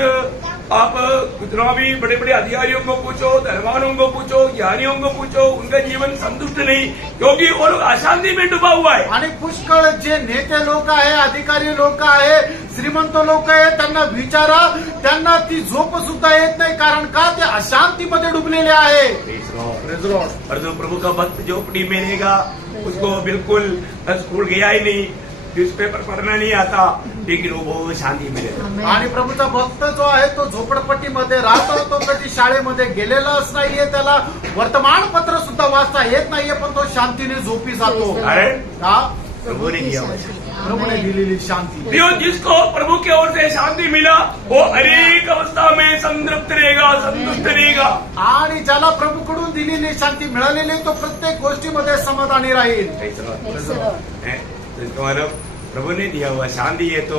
आप कितना भी बड़े बड़े अधिकारियों को पूछो धर्मवानों को पूछो ज्ञानियों को पूछो उनका जीवन संतुष्ट नहीं क्योंकि वो लोग अशांति में डूबा हुआ है. आणि पुष्कळ जे नेते लोक आहे अधिकारी लोक आहे श्रीमंत लोक आहे त्यांना विचारा त्यांना ती झोप सुद्धा येत नाही. कारण का? ते अशांतीमध्ये डुबलेले आहे. और जो प्रभु का भक्त झोपड़ी में रहेगा उसको बिल्कुल स्कूल गया ही नहीं न्यूज़पेपर पढ़ना नहीं आता लेकिन वो बहुत शांति में रहता. आणि प्रभूचा भक्त जो आहे तो झोपडपट्टीमध्ये राहतो. तो कधी शाळेमध्ये गेलेलाच नाहीये. त्याला वर्तमानपत्र सुद्धा वाचता येत नाहीये पण तो शांतीने झोपी जातो. अरे का? प्रभु ने दिया हुआ शांति. प्रभूने दिलेली शांती. प्रियो जिसको प्रभु की ओर से शांति मिला वो हरेक अवस्था में संतृप्त रहेगा संतुष्ट रहेगा. आणि ज्याला प्रभूकडून दिलेली शांती मिळालेली तो प्रत्येक गोष्टीमध्ये समाधानी राहील. तो मतलब प्रभु ने दिया हुआ शांति है तो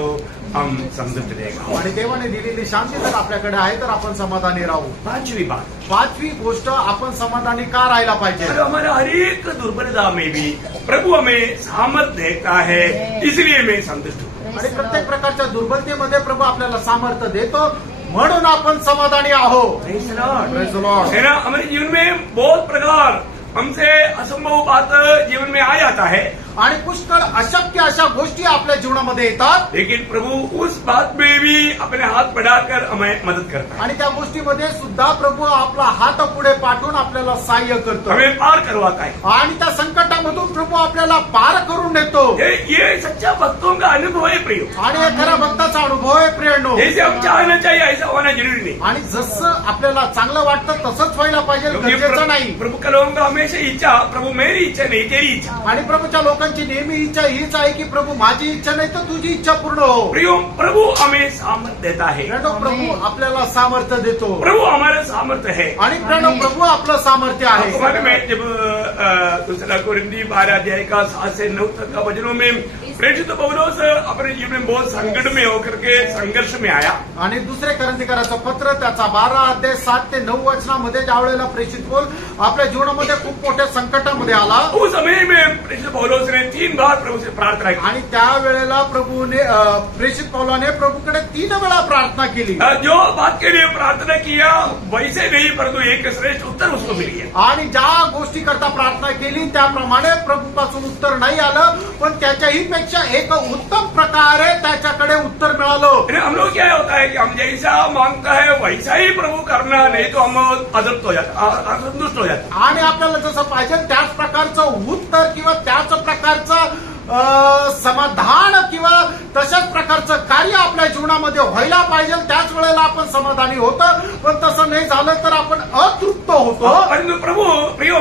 हम संतुष्ट रहेगा. आणि देवाने दिलेली शांती जर आपल्याकडे आहे तर आपण समाधानी राहू. पांचवी बात पाचवी गोष्ट आपण समाधानी का राहायला पाहिजे? और हमारा हरेक दुर्बलता में भी प्रभु हमें सामर्थ्य देता है इसलिए मैं संतुष्ट हूँ. आणि प्रत्येक प्रकारच्या दुर्बलतेमध्ये प्रभू आपल्याला सामर्थ्य देतो म्हणून आपण समाधानी आहोत. Praise the Lord. Praise the Lord. है ना. हमारे जीवन में बहुत प्रकार हमसे असंभव बात जीवन में आ जाता है आणि पुष्कळ अशक्य अशा गोष्टी आपल्या जीवनामध्ये येतात. लेकिन प्रभु उस बात में भी अपने हाथ बढ़ाकर हमें मदद करता है. आणि त्या गोष्टीमध्ये सुद्धा प्रभू आपला हात पुढे पाठवून आपल्याला सहाय्य करतो. हमें पार करवाता है. आणि त्या संकटामधून प्रभू आपल्याला पार करून नेतो. ये सच्चा भक्तों का अनुभव है प्रियो. आणि हे खऱ्या भक्ताचा अनुभव आहे प्रियांनो. जैसे हम चाहना चाहिए ऐसा होना जरूरी नहीं. आणि जसं आपल्याला चांगलं वाटतं तसंच व्हायला पाहिजे क्योंकि गरजेचं नाही. प्रभु का लोगों का हमेशा इच्छा प्रभु मेरी इच्छा नहीं तेरी इच्छा. आणि प्रभूच्या लोकांची नेहमी इच्छा हीच आहे की प्रभू माझी इच्छा नाही तर तुझी इच्छा पूर्ण हो. प्रियो प्रभु हमें सामर्थ्य देता है. प्रणव प्रभू आपल्याला सामर्थ्य देतो. प्रभु हमारा सामर्थ्य है. आणि प्रणव प्रभू आपलं सामर्थ्य आहे. आपको मालूम है जब दूसरा कोरिंथी 12 अध्याय का 7 से 9 तक का वचनों में प्रेषित पौलुस अपने जीवन में बहुत संकट में होकर के संघर्ष में आया। आणि दुसरे करंथीकराचं पत्र त्याचा 12 अध्याय 7 ते 9 वचनामध्ये ज्या वेळेला प्रेषित पौल आपल्या जीवनामध्ये खूप मोठ्या संकटामध्ये आला उस समय में प्रेषित पौलुस ने 3 बार प्रभु से प्रार्थना की। आणि त्यावेळेला प्रभूने प्रेषित पौलाने प्रभूकडे 3 वेळा प्रार्थना केली जो बात के लिए प्रार्थना किया वैसे नहीं, परंतु एक श्रेष्ठ उत्तर उसको मिल गया। आणि ज्या गोष्टी करता प्रार्थना केली त्याप्रमाणे प्रभूपासून उत्तर नाही आलं, पण त्याच्याही पेक्षा एक उत्तम प्रकारे त्याच्याकडे उत्तर मिळालं। हम लोग क्या होता है कि हम जैसा मांगता है वैसा ही प्रभु करना, नहीं तो हम असंतुष्ट हो जाते, असंतुष्ट हो जाते। आणि आपल्याला जसं पाहिजे त्याच प्रकारचं उत्तर किंवा त्याच प्रकारचं समाधान किंवा तशाच प्रकारचं कार्य आपल्या जीवनामध्ये व्हायला पाहिजे, त्याच वेळेला आपण समाधानी होतो, पण तसं नाही झालं तर आपण अतृप्त होतो। परंतु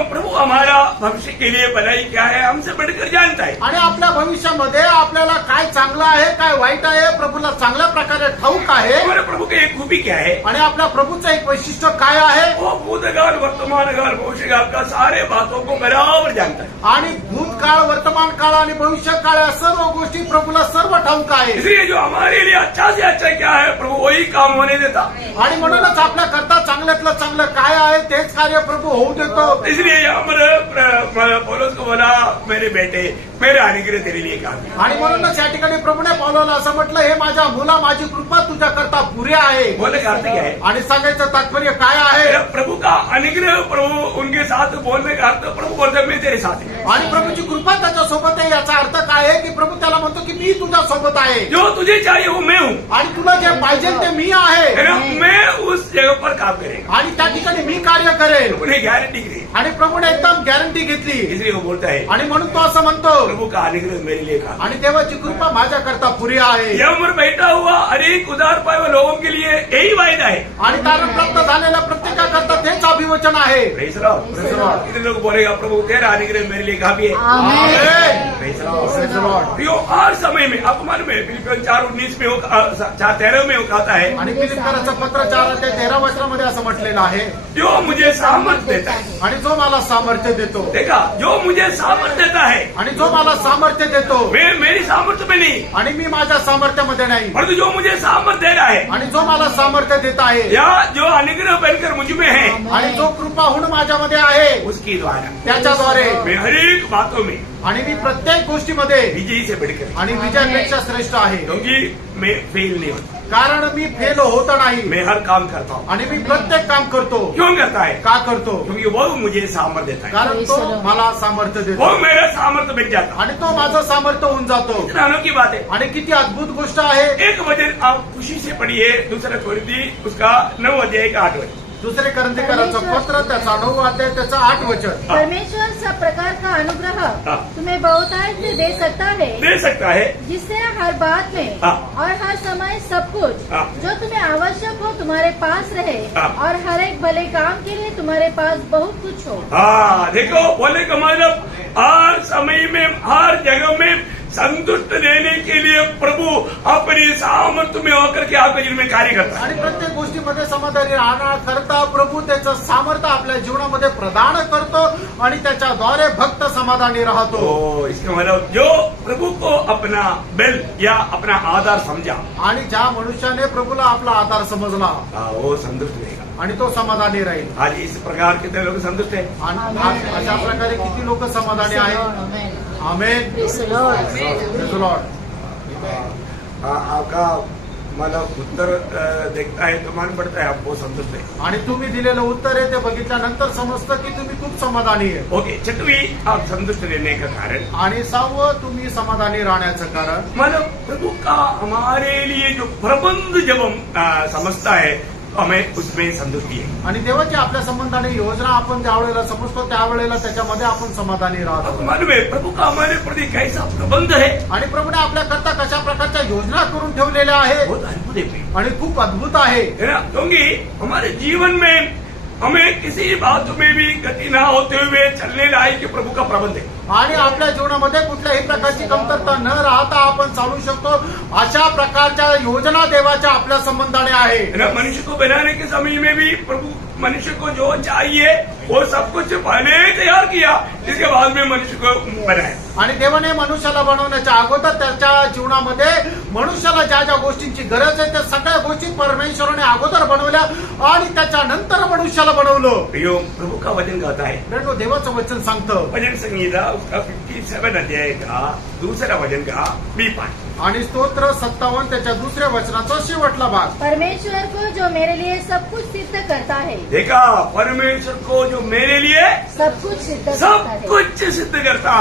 प्रभु हमारा भविष्य के लिए भलाई क्या है हमसे बढ़कर जानता है। आणि आपल्या भविष्यामध्ये आपल्याला काय चांगलं आहे काय वाईट आहे प्रभूला चांगल्या प्रकारे ठाऊक आहे। हमारे प्रभु की एक खूबी क्या है? आणि आपल्या प्रभूचं एक वैशिष्ट्य काय आहे? वो भूतकाल वर्तमान काल भविष्यकाल का सारे बातों को बराबर जानता है। आणि भूतकाळ वर्तमान काळ आणि भविष्य काळ या सर्व गोष्टी प्रभूला सर्व ठाऊक आहे। इसलिए जो हमारे लिए अच्छा से अच्छा क्या है प्रभु वही काम होने देता। आणि म्हणूनच आपल्या करता चांगल्यातलं चांगलं काय आहे तेच कार्य प्रभू होऊ देतो। इसलिए यहाँ पर पौलुस को बोला मेरे बेटे मेरे अनुग्रह तेरे लिए काम है। आणि म्हणूनच या ठिकाणी प्रभूने पौलाला असं म्हटलं, हे माझ्या मुला माझी कृपा तुझ्या करता पुरी आहे। बोले का अर्थ क्या है? आणि सांगायचं तात्पर्य काय आहे? प्रभु का अनुग्रह प्रभु उनके साथ बोलने का अर्थ प्रभु बोलते मैं तेरे साथ है। आणि प्रभूची कृपा त्याच्या सोबत आहे याचा अर्थ काय आहे की प्रभू त्याला म्हणतो की मी तुझ्या सोबत आहे। जो तुझे चाहिए वो मैं हूँ। आणि तुला जे पाहिजे ते मी आहे। है ना? मैं उस जगह पर काम करेगा। आणि त्या ठिकाणी मी कार्य करेल। उन्हें गारंटी दी आणि प्रभूने एकदम गॅरंटी घेतली। इसलिए वो बोलता है आणि म्हणून तो असं म्हणतो प्रभु का अनुग्रह मेरे लिए काम। आणि देवाची कृपा माझ्या करता पुरी आहे। यहाँ पर बैठा हुआ अनेक उदार पाए हुए लोगों के लिए यही वायदा है। आणि तारण प्राप्त झालेल्या प्रत्येकाकरता तेच अभिवचन आहे। Praise the Lord. Praise the Lord. कितने लोग बोलेगा प्रभु तेरा अनुग्रह मेरे लिए काफी है। आमेन। Praise the Lord. Praise the Lord. प्रियो, हर समय में आपको मालूम है फिलिपियन 4:19 में 4:13 में वो कहता है आणि फिलिप्पियराचं पत्र 4:13 वचनामध्ये असं म्हटलेलं आहे, जो मुझे सामर्थ्य देता है। आणि जो मला सामर्थ्य देतो। देखा, जो मुझे सामर्थ्य देता है आणि जो मला सामर्थ्य देतो। मैं मेरी सामर्थ्य में नहीं, आणि मी माझ्या सामर्थ्यामध्ये नाही, परंतु जो मुझे सामर्थ्य दे रहा है आणि जो मला सामर्थ्य देत आहे या जो अनुग्रह बनकर मुझ में है आणि जो कृपा होऊन माझ्यामध्ये आहे उसकी द्वारा त्याच्याद्वारे मैं हर एक बातों में आणि मी प्रत्येक गोष्टीमध्ये विजयी से बढ़कर, आणि विजयापेक्षा श्रेष्ठ आहे, क्योंकि मैं फेल नहीं होता, कारण मी फेल होत नाही मैं हर काम करता हूँ। आणि मी प्रत्येक काम करतो। क्यों करता है? का करतो? क्योंकि वो मुझे सामर्थ्य देता है, कारण तो मला सामर्थ्य देतो वो मेरा सामर्थ्य बन जाता है। आणि तो माझं सामर्थ्य होऊन जातो। कितना अनोखी बात है। आणि किती अद्भुत गोष्ट आहे। एक वचन आप खुशी से पढ़िए, दूसरा कोरिन्थी उसका 9 अध्याय का 8 वचन। दुसरे करंथीकराचं पत्र त्याचा 9 अध्याय त्याचा 8 वचन। परमेश्वर सब प्रकार का अनुग्रह हाँ। तुम्हें बहुतायत से दे सकता है, दे सकता है जिससे हर बात में हाँ। और हर समय सब कुछ हाँ। जो तुम्हें आवश्यक हो तुम्हारे पास रहे, हाँ। और हर एक भले काम के लिए तुम्हारे पास बहुत कुछ हो। हाँ, देखो बोले का मतलब हर समय में हर जगह में संतुष्ट देने के लिए प्रभु अपनी सामर्थ्य में होकर के आपके जीवन में कार्य करता है। आणि प्रत्येक गोष्टीमध्ये समाधानी राहण्याकरता प्रभू त्याचं सामर्थ्य आपल्या जीवनामध्ये प्रदान करतो आणि त्याच्याद्वारे भक्त समाधानी राहतो। तो इसका मतलब जो प्रभु को अपना बेल या अपना आधार समझा आणि ज्या मनुष्याने प्रभूला आपला आधार समजला वो संतुष्ट रहेगा। आणि तो समाधानी राहील। आज इस प्रकार कितने लोग संतुष्ट है? आणि आज अशा प्रकारे किती लोक समाधानी आहेत? आमेन। Praise the Lord. Praise the Lord. आपका मतलब उत्तर देखता है तो मान पड़ता है आप बहुत संतुष्ट है। आणि तुम्ही दिलेलं उत्तर आहे ते बघितल्यानंतर समजतं की तुम्ही खूप समाधानी आहे। ओके, छठवीं आप संतुष्ट रहने का कारण आणि 6वं तुम्ही समाधानी राहण्याचं कारण मतलब प्रभु का हमारे लिए जो प्रबंध जब हम समझता है तो हमें उसमें संतुष्टि है। आणि देवाची आपल्या संबंधाने योजना आपण ज्या वेळेला समजतो त्यावेळेला त्याच्यामध्ये आपण समाधानी राहतो। आपको मालूम है प्रभु का हमारे प्रति कैसा प्रबंध है? आणि प्रभूने आपल्या करता कशा प्रकारच्या योजना करून ठेवलेल्या आहे बहुत अद्भुत है आणि खूप अद्भुत आहे। है ना? क्योंकि हमारे जीवन में हमें किसी बात में भी गति ना होते हुए चलने लायक प्रभु का प्रबंध है। आणि आपल्या जीवनामध्ये कुठल्याही प्रकारची कमतरता न राहता आपण चालू शकतो अशा प्रकारच्या योजना देवाच्या आपल्या संबंधाने आहे. मनुष्य को बनाने के समय में भी प्रभु मनुष्य को जो चाहिए वो सब कुछ पहले तैयार किया, इसके बाद में मनुष्य को बनाया. आणि देवाने मनुष्याला बनवण्याच्या अगोदर त्याच्या जीवनामध्ये मनुष्याला ज्या ज्या गोष्टींची गरज आहे त्या सगळ्या गोष्टी परमेश्वराने अगोदर बनवल्या आणि त्याच्यानंतर मनुष्याला बनवलं. प्रियो, प्रभु का वचन कहता है, मित्रांनो, देवाचं वचन सांगतं भजन संगीता उसका 57 अध्याय का दूसरा वचन का बी पाठ. आणि स्तोत्र 57 त्याच्या दुसऱ्या वचनाचा शेवटला भाग. परमेश्वर को जो मेरे लिए सब कुछ सिद्ध करता है, देखा, परमेश्वर को जो मेरे लिए सब कुछ सिद्ध करता सब है. कुछ सिद्ध करता.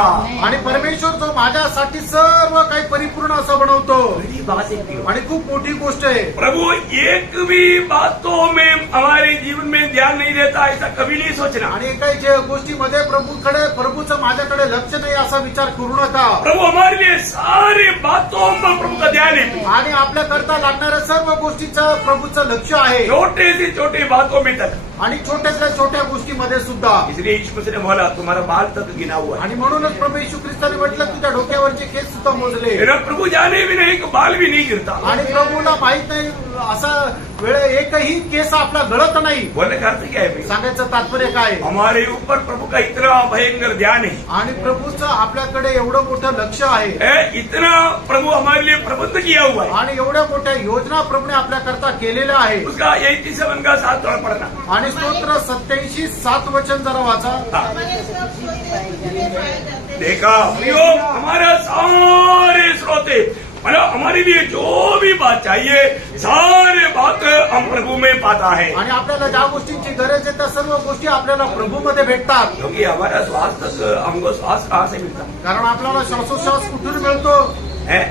आणि परमेश्वर जो माझ्यासाठी सर्व काही परिपूर्ण असं बनवतो. बड़ी बात है प्रियो. आणि खूप मोठी गोष्ट आहे. प्रभु एक भी बातों में हमारे जीवन में ध्यान नहीं देता, ऐसा कभी नहीं सोचना. आणि काही जे गोष्टीमध्ये प्रभूचं माझ्याकडे लक्ष नाही असा विचार करू नका. प्रभु हमारे लिए सारे बातों में प्रभु का ध्यान है. आणि आपल्या करता लागणाऱ्या सर्व गोष्टीचं प्रभूचं लक्ष आहे. छोटे से छोटे बातों में तक. आणि छोट्यातल्या छोट्या गोष्टीमध्ये सुद्धा. इसलिए यीशु मसीह ने बोला, तुम्हारा बाल तक गिना हुआ है. आणि म्हणूनच प्रभू येशू ख्रिस्ताने म्हटलं तुझ्या डोक्यावरचे केस सुद्धा मोजले. मेरा प्रभु जाने भी नहीं, एक बाल भी नहीं गिरता. आणि प्रभूला माहित नाही असा वेळ एकही केस आपला गळत नाही. बोलने का अर्थ क्या है भाई? सांगायचं तात्पर्य काय? हमारे ऊपर प्रभु का इतना भयंकर ध्यान है. आणि प्रभूचं आपल्याकडे एवढं मोठं लक्ष आहे. इतना प्रभु हमारे लिए प्रबंध किया हुआ है. आणि एवढ्या मोठ्या योजना प्रभूने आपल्याकरता केलेल्या आहे. उसका 87 का 7 थोड़ा पढ़ना. आणि स्तोत्र 87 7 वचन जरा वाचा. हमारे सब श्रोते तुझ में पाए जाते हैं. देखा प्रियो, हमारा सारे श्रोते मतलब हमारे लिए जो भी बात चाहिए सारे बात हम प्रभु में पाता है. आणि आपल्याला ज्या गोष्टींची गरज आहे त्या सर्व गोष्टी आपल्याला प्रभूमध्ये भेटतात. क्योंकि हमारा श्वास तक हमको श्वास कहाँ से मिलता कारण आपल्याला श्वासोश्वास कुठून मिळतो है?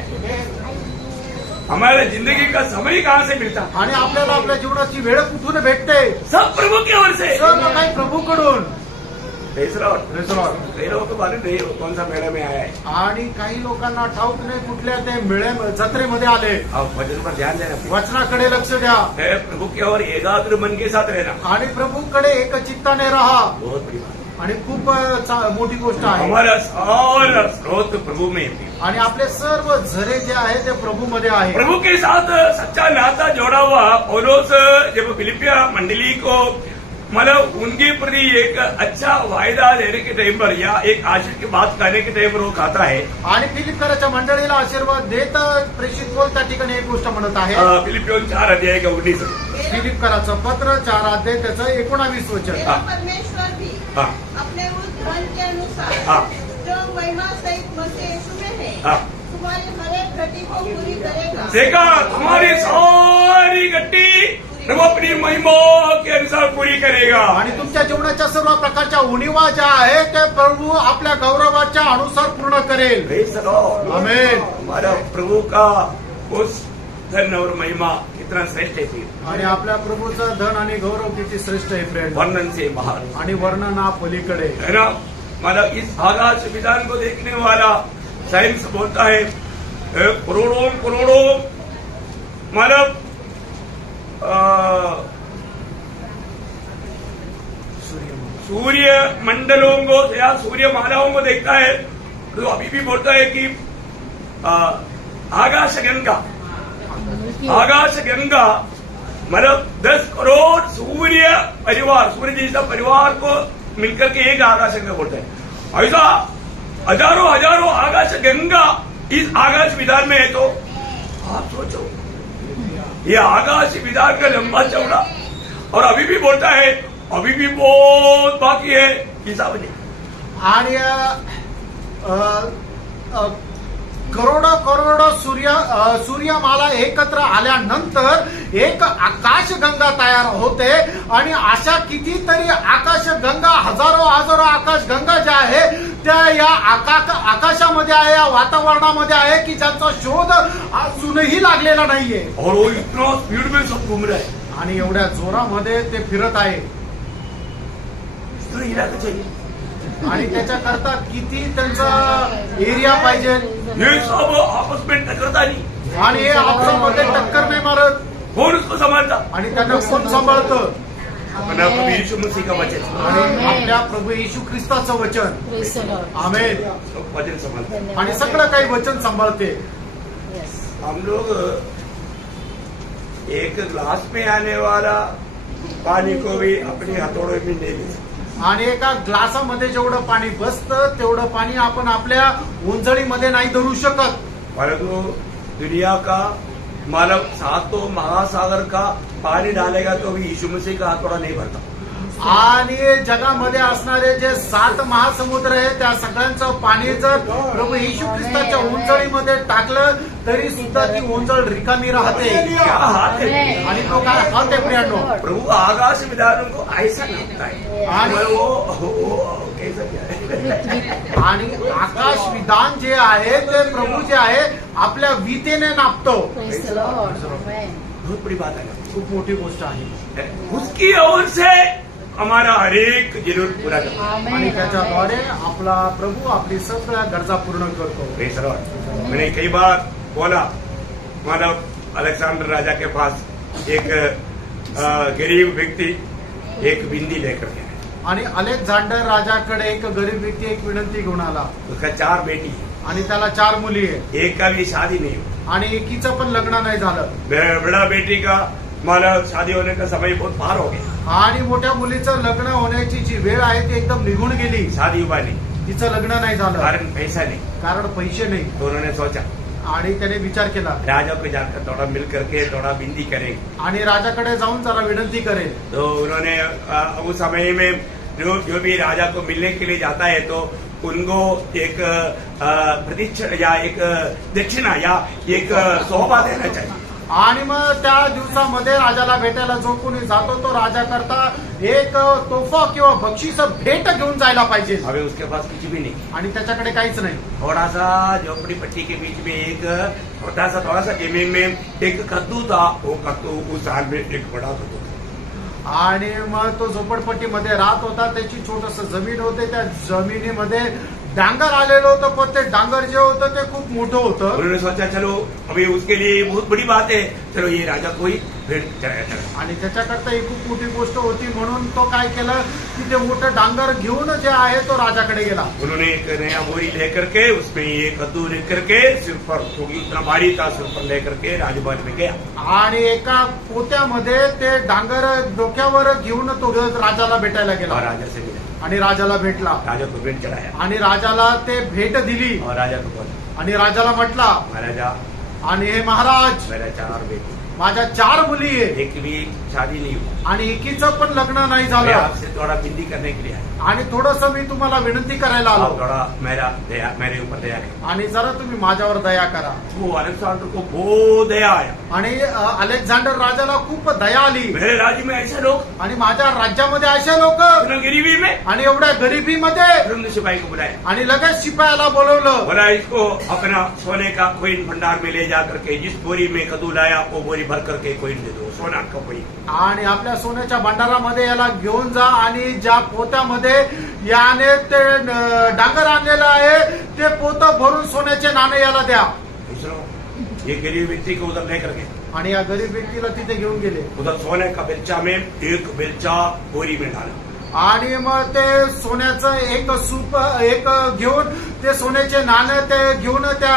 हमारा जिंदगी का समय कहाँ से मिलता? आणि आपल्याला आपल्या जीवनाची वेळ कुठून भेटते? सब प्रभु की ओर से. सर्व काही प्रभूकडून. Praise the Lord. कई लोगों को मालूम नहीं वो कौन सा मेला में आया है. आणि काही लोकांना ठाऊक नाही कुठल्या ते जत्रेमध्ये आले. आप वचन पर ध्यान देना. वचनाकडे लक्ष द्या है प्रभु की ओर एकाग्र मन के साथ रहना आणि प्रभूकडे एक चित्ताने राहा. बहुत बड़ी बात. आणि खूप मोठी गोष्ट आहे. हमारा सारा स्रोत प्रभु में है. आणि आपले सर्व झरे जे आहे ते प्रभूमध्ये आहे. प्रभु के साथ सच्चा नाता जोड़ा हुआ पौलुस जब फिलिपिया मंडली को मतलब उनके प्रति एक अच्छा वायदा देने के टाइम पर या एक आशीष की बात करने के टाइम पर वो कहता है. आणि फिलिपकराच्या मंडळीला आशीर्वाद देत प्रेषित पौल त्या ठिकाणी एक गोष्ट म्हणत आहे. फिलिपियों 4 अध्याय का 19. फिलिपकराचं पत्र 4 अध्याय त्याचं 19 वचन. मेरा परमेश्वर भी हाँ. अपने उस धन के अनुसार हाँ. जो महिमा सहित मसीह यीशु में है हाँ. तुम्हारी हर एक घटी को पूरी करेगा. देखा, तुम्हारी सारी गट्टी प्रभु अपनी महिमा के अनुसार पूरी करेगा. आणि तुमच्या जीवनाच्या सर्व प्रकारच्या उणीवा ज्या आहेत ते प्रभू आपल्या गौरवाच्या अनुसार पूर्ण करेल. Praise the Lord. आमेन. हमारा प्रभु का उस धन और महिमा कितना श्रेष्ठ है फिर. आणि आपल्या प्रभूचं धन आणि गौरव किती श्रेष्ठ आहे फ्रेंड. वर्णन से बाहर आणि वर्णना पलीकडे है ना. मतलब इस आकाश विधान को देखने वाला साइंस बोलता है करोड़ों करोड़ों मतलब सूर्य मंडलों को या सूर्य मालाओं को देखता है तो अभी भी बोलता है कि आकाश गंगा मतलब 10 करोड़ सूर्य जैसा परिवार को मिलकर के एक आकाश गंगा बोलता है. ऐसा हजारों हजारों आकाश गंगा इस आकाश विधान में है. तो आप सोचो ये आकाश विधान का लंबा चौड़ा और अभी भी बोलता है अभी भी बहुत बाकी है हिसाब नहीं. आणि करोडो करोडो सूर्यमाला एकत्र आल्यानंतर एक आकाशगंगा तयार होते. आणि अशा कितीतरी आकाशगंगा हजारो आकाशगंगा ज्या आहे त्या या आकाशामध्ये आहे, या वातावरणामध्ये आहे की ज्यांचा शोध अजूनही लागलेला नाहीये. और वो इतना स्पीड में सब घूम रहा है. आणि एवढ्या जोरामध्ये ते फिरत आहे. इतना इलाका चाहिए. आणि त्याच्याकरता किती त्यांचा एरिया पाहिजे. ये सब आपस में टकरता नहीं. आणि हे आपसामध्ये टक्कर नाही मारत. कौन उसको संभालता. आणि त्यांना कोण सांभाळतं. अपना प्रभु यीशु मसीह का वचन आणि आपल्या प्रभू येशू ख्रिस्ताचं वचन Praise the Lord. आमेन वचन संभालते हैं। आणि सगळं काही वचन सांभाळते. Yes. हम लोग एक ग्लास में आने वाला पानी को भी अपने हथौड़े में ले ले सकते। आणि एका ग्लासामध्ये जेवढं पाणी बसतं तेवढं पाणी आपण आपल्या उंजळीमध्ये नाही धरू शकत. परंतु दुनिया का मानव सातों महासागर का पानी डालेगा तो भी यीशु मसीह का हथौड़ा नहीं भरता। आणि जगामध्ये असणारे जे 7 महासमुद्र आहे त्या सगळ्यांचं पाणी जर प्रभू येशू ख्रिस्ताच्या उंजळीमध्ये टाकलं तरी सुद्धा ती उंजळ रिकामी राहते. क्या हाथ है? आणि तो काय हात आहे प्रियांनो? प्रभु आकाश विधानों को ऐसा नापता है आणि वो कैसा क्या है? आणि आकाश विधान जे आहे ते प्रभू जे आहे आपल्या वितेने नापतो. Praise the Lord. Amen. बहुत बड़ी बात है। खूप मोठी गोष्ट आहे. उसकी ओर से हमारा हर एक जरूरत पूरा करता है। आणि Amen. त्याच्याद्वारे आपला प्रभू आपली सगळ्या गरजा पूर्ण करतो. Praise the Lord। मैंने कई बार बोला मानव अलेक्जेंडर राजा के पास एक गरीब व्यक्ति एक बिंदी लेकर गया। आणि अलेक्झांडर राजाकडे एक गरीब व्यक्ती एक विनंती घेऊन आला. उसका 4 बेटी आणि त्याला 4 मुली आहे एक का भी शादी नहीं हुई। आणि एकीचं पण लग्न नाही झालं. बड़ा बेटी का मानव शादी होने का समय बहुत पार हो गया। आणि मोठ्या मुलीचं लग्न होण्याची जी वेळ आहे ती एकदम निघून गेली. शादी हुआ नहीं, तिचं लग्न नाही झालं कारण पैसा नहीं। कारण पैसे नाही. तो उन्होंने सोचा आणि त्याने विचार केला राजा को जाकर थोड़ा मिल करके थोड़ा बिंदी करेंगे। आणि राजाकडे जाऊन जरा विनंती करेल. तो उन्होंने उस समय में जो भी राजा को मिलने के लिए जाता है तो उनको एक प्रदक्षिणा या एक दक्षिणा या एक सोबा देना चाहिए। आणि मग त्या दिवसामध्ये राजाला भेटायला जो कोणी जातो तो राजा करता एक तोफा किंवा बक्षीस भेट घेऊन जायला पाहिजे. अभी उसके पास कुछ भी नहीं। आणि त्याच्याकडे काहीच नाही. थोड़ा सा झोपड़ी पट्टी के बीच में एक थोड़ा सा जमीन में एक कद्दू था। वो कद्दू उस साल में एक बड़ा कद्दू था। आणि मग तो झोपडपट्टीमध्ये राहत होता. त्याची छोटस जमीन होते. त्या जमिनीमध्ये डांगर आलेलं होतं पण ते डांगर जे होतं ते खूप मोठं होतं. उन्होंने सोचा चलो अभी उसके लिए बहुत बड़ी बात है, चलो ये राजा को ही भेंट चढ़ाया चढ़ा। आणि त्याच्याकरता ही खूप मोठी गोष्ट होती म्हणून तो काय केलं की ते मोठं डांगर घेऊन जे आहे तो राजाकडे गेला. उन्होंने एक नया बोरी लेकर के उसमें ये कद्दू लेकर के सिर पर, क्योंकि इतना भारी था, सिर पर लेकर के राजभवन में गया। आणि एका पोत्यामध्ये ते डांगर डोक्यावर घेऊन तो राजाला भेटायला और गेला राजा से मिला, आणि राजाला भेटला राजा को भेंट चढ़ाया आणि राजाला ते भेट दिली. और राजा को बोला आणि राजाला म्हटला महाराजा आणि हे महाराज मेरा 4 बेटी, माझ्या 4 मुली आहे एक भी शादी नहीं हुई। आणि एकीचं पण लग्न नाही मैं झालं. आपसे थोड़ा बिंदी करने के लिए आया। आणि थोडस मी तुम्हाला विनंती करायला आप आलो थोड़ा मेरे ऊपर दया करें। आणि जरा तुम्ही माझ्यावर दया करा. वो अलेक्जेंडर को बहुत दया आया। आणि अलेक्झांडर राजाला खूप दया आली. मेरे राज्य में ऐसे लोग, आणि माझ्या राज्यामध्ये असे लोक इतना गरीबी में, आणि एवढ्या गरिबीमध्ये तुरंत सिपाही को बुलाया, आणि लगेच शिपायाला बोलवलं. बोला इसको अपना सोने का कोइन भंडार में ले जा करके जिस बोरी में कद्दू लाया वो बोरी भर करके कोइन दे दो, सोना का कोइन। आणि आपल्या सोन्याच्या भंडारामध्ये याला घेऊन जा आणि ज्या पोत्यामध्ये याने ते डांगर आणलेलं आहे ते पोतं भरून सोन्याचे नाणे याला द्या. ये गरीब व्यक्ति को उधर लेकर के आणि या गरीब व्यक्तीला तिथे घेऊन गेले उधर सोने का बेलचा में एक बेलचा बोरी में डाला। आणि मग ते सोन्याचं एक सूप एक घेऊन ते सोन्याचे नाणे ते घेऊन त्या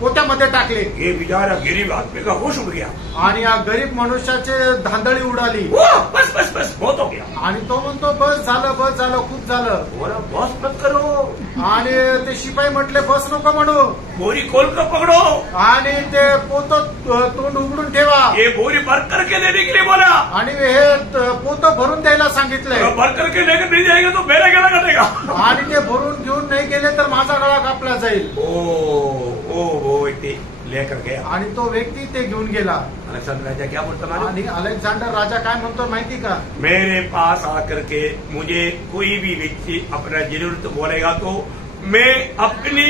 पोत्यामध्ये टाकले. ये बेचारा गरीब आदमी का होश उड़ गया। आणि या गरीब मनुष्याचे धांदळी उडाली. वो बस बस बस बहुत हो गया। आणि तो म्हणतो बस झालं खूप झालं. बोला बस मत करो। आणि ते शिपाई म्हटले बस नको म्हणू. बोरी खोल कर पकड़ो। आणि ते पोत तोंड उघडून ठेवा. ये बोरी भर करके देने के लिए बोला। आणि हे पोत भरून द्यायला सांगितलंय. भर करके लेकर नहीं जाएंगे तो मेरा गला कटेगा। आणि ते भरून घेऊन नाही गेले तर माझा गळा कापला जाईल. ओ ते लेकर गया आणि तो व्यक्ती ते घेऊन गेला. अलेक्जेंडर राजा क्या बोलता मालूम? आणि अलेक्झांडर राजा काय म्हणतो माहिती का? मेरे पास आकर के मुझे कोई भी व्यक्ति अपना जरूरत बोलेगा तो मैं अपनी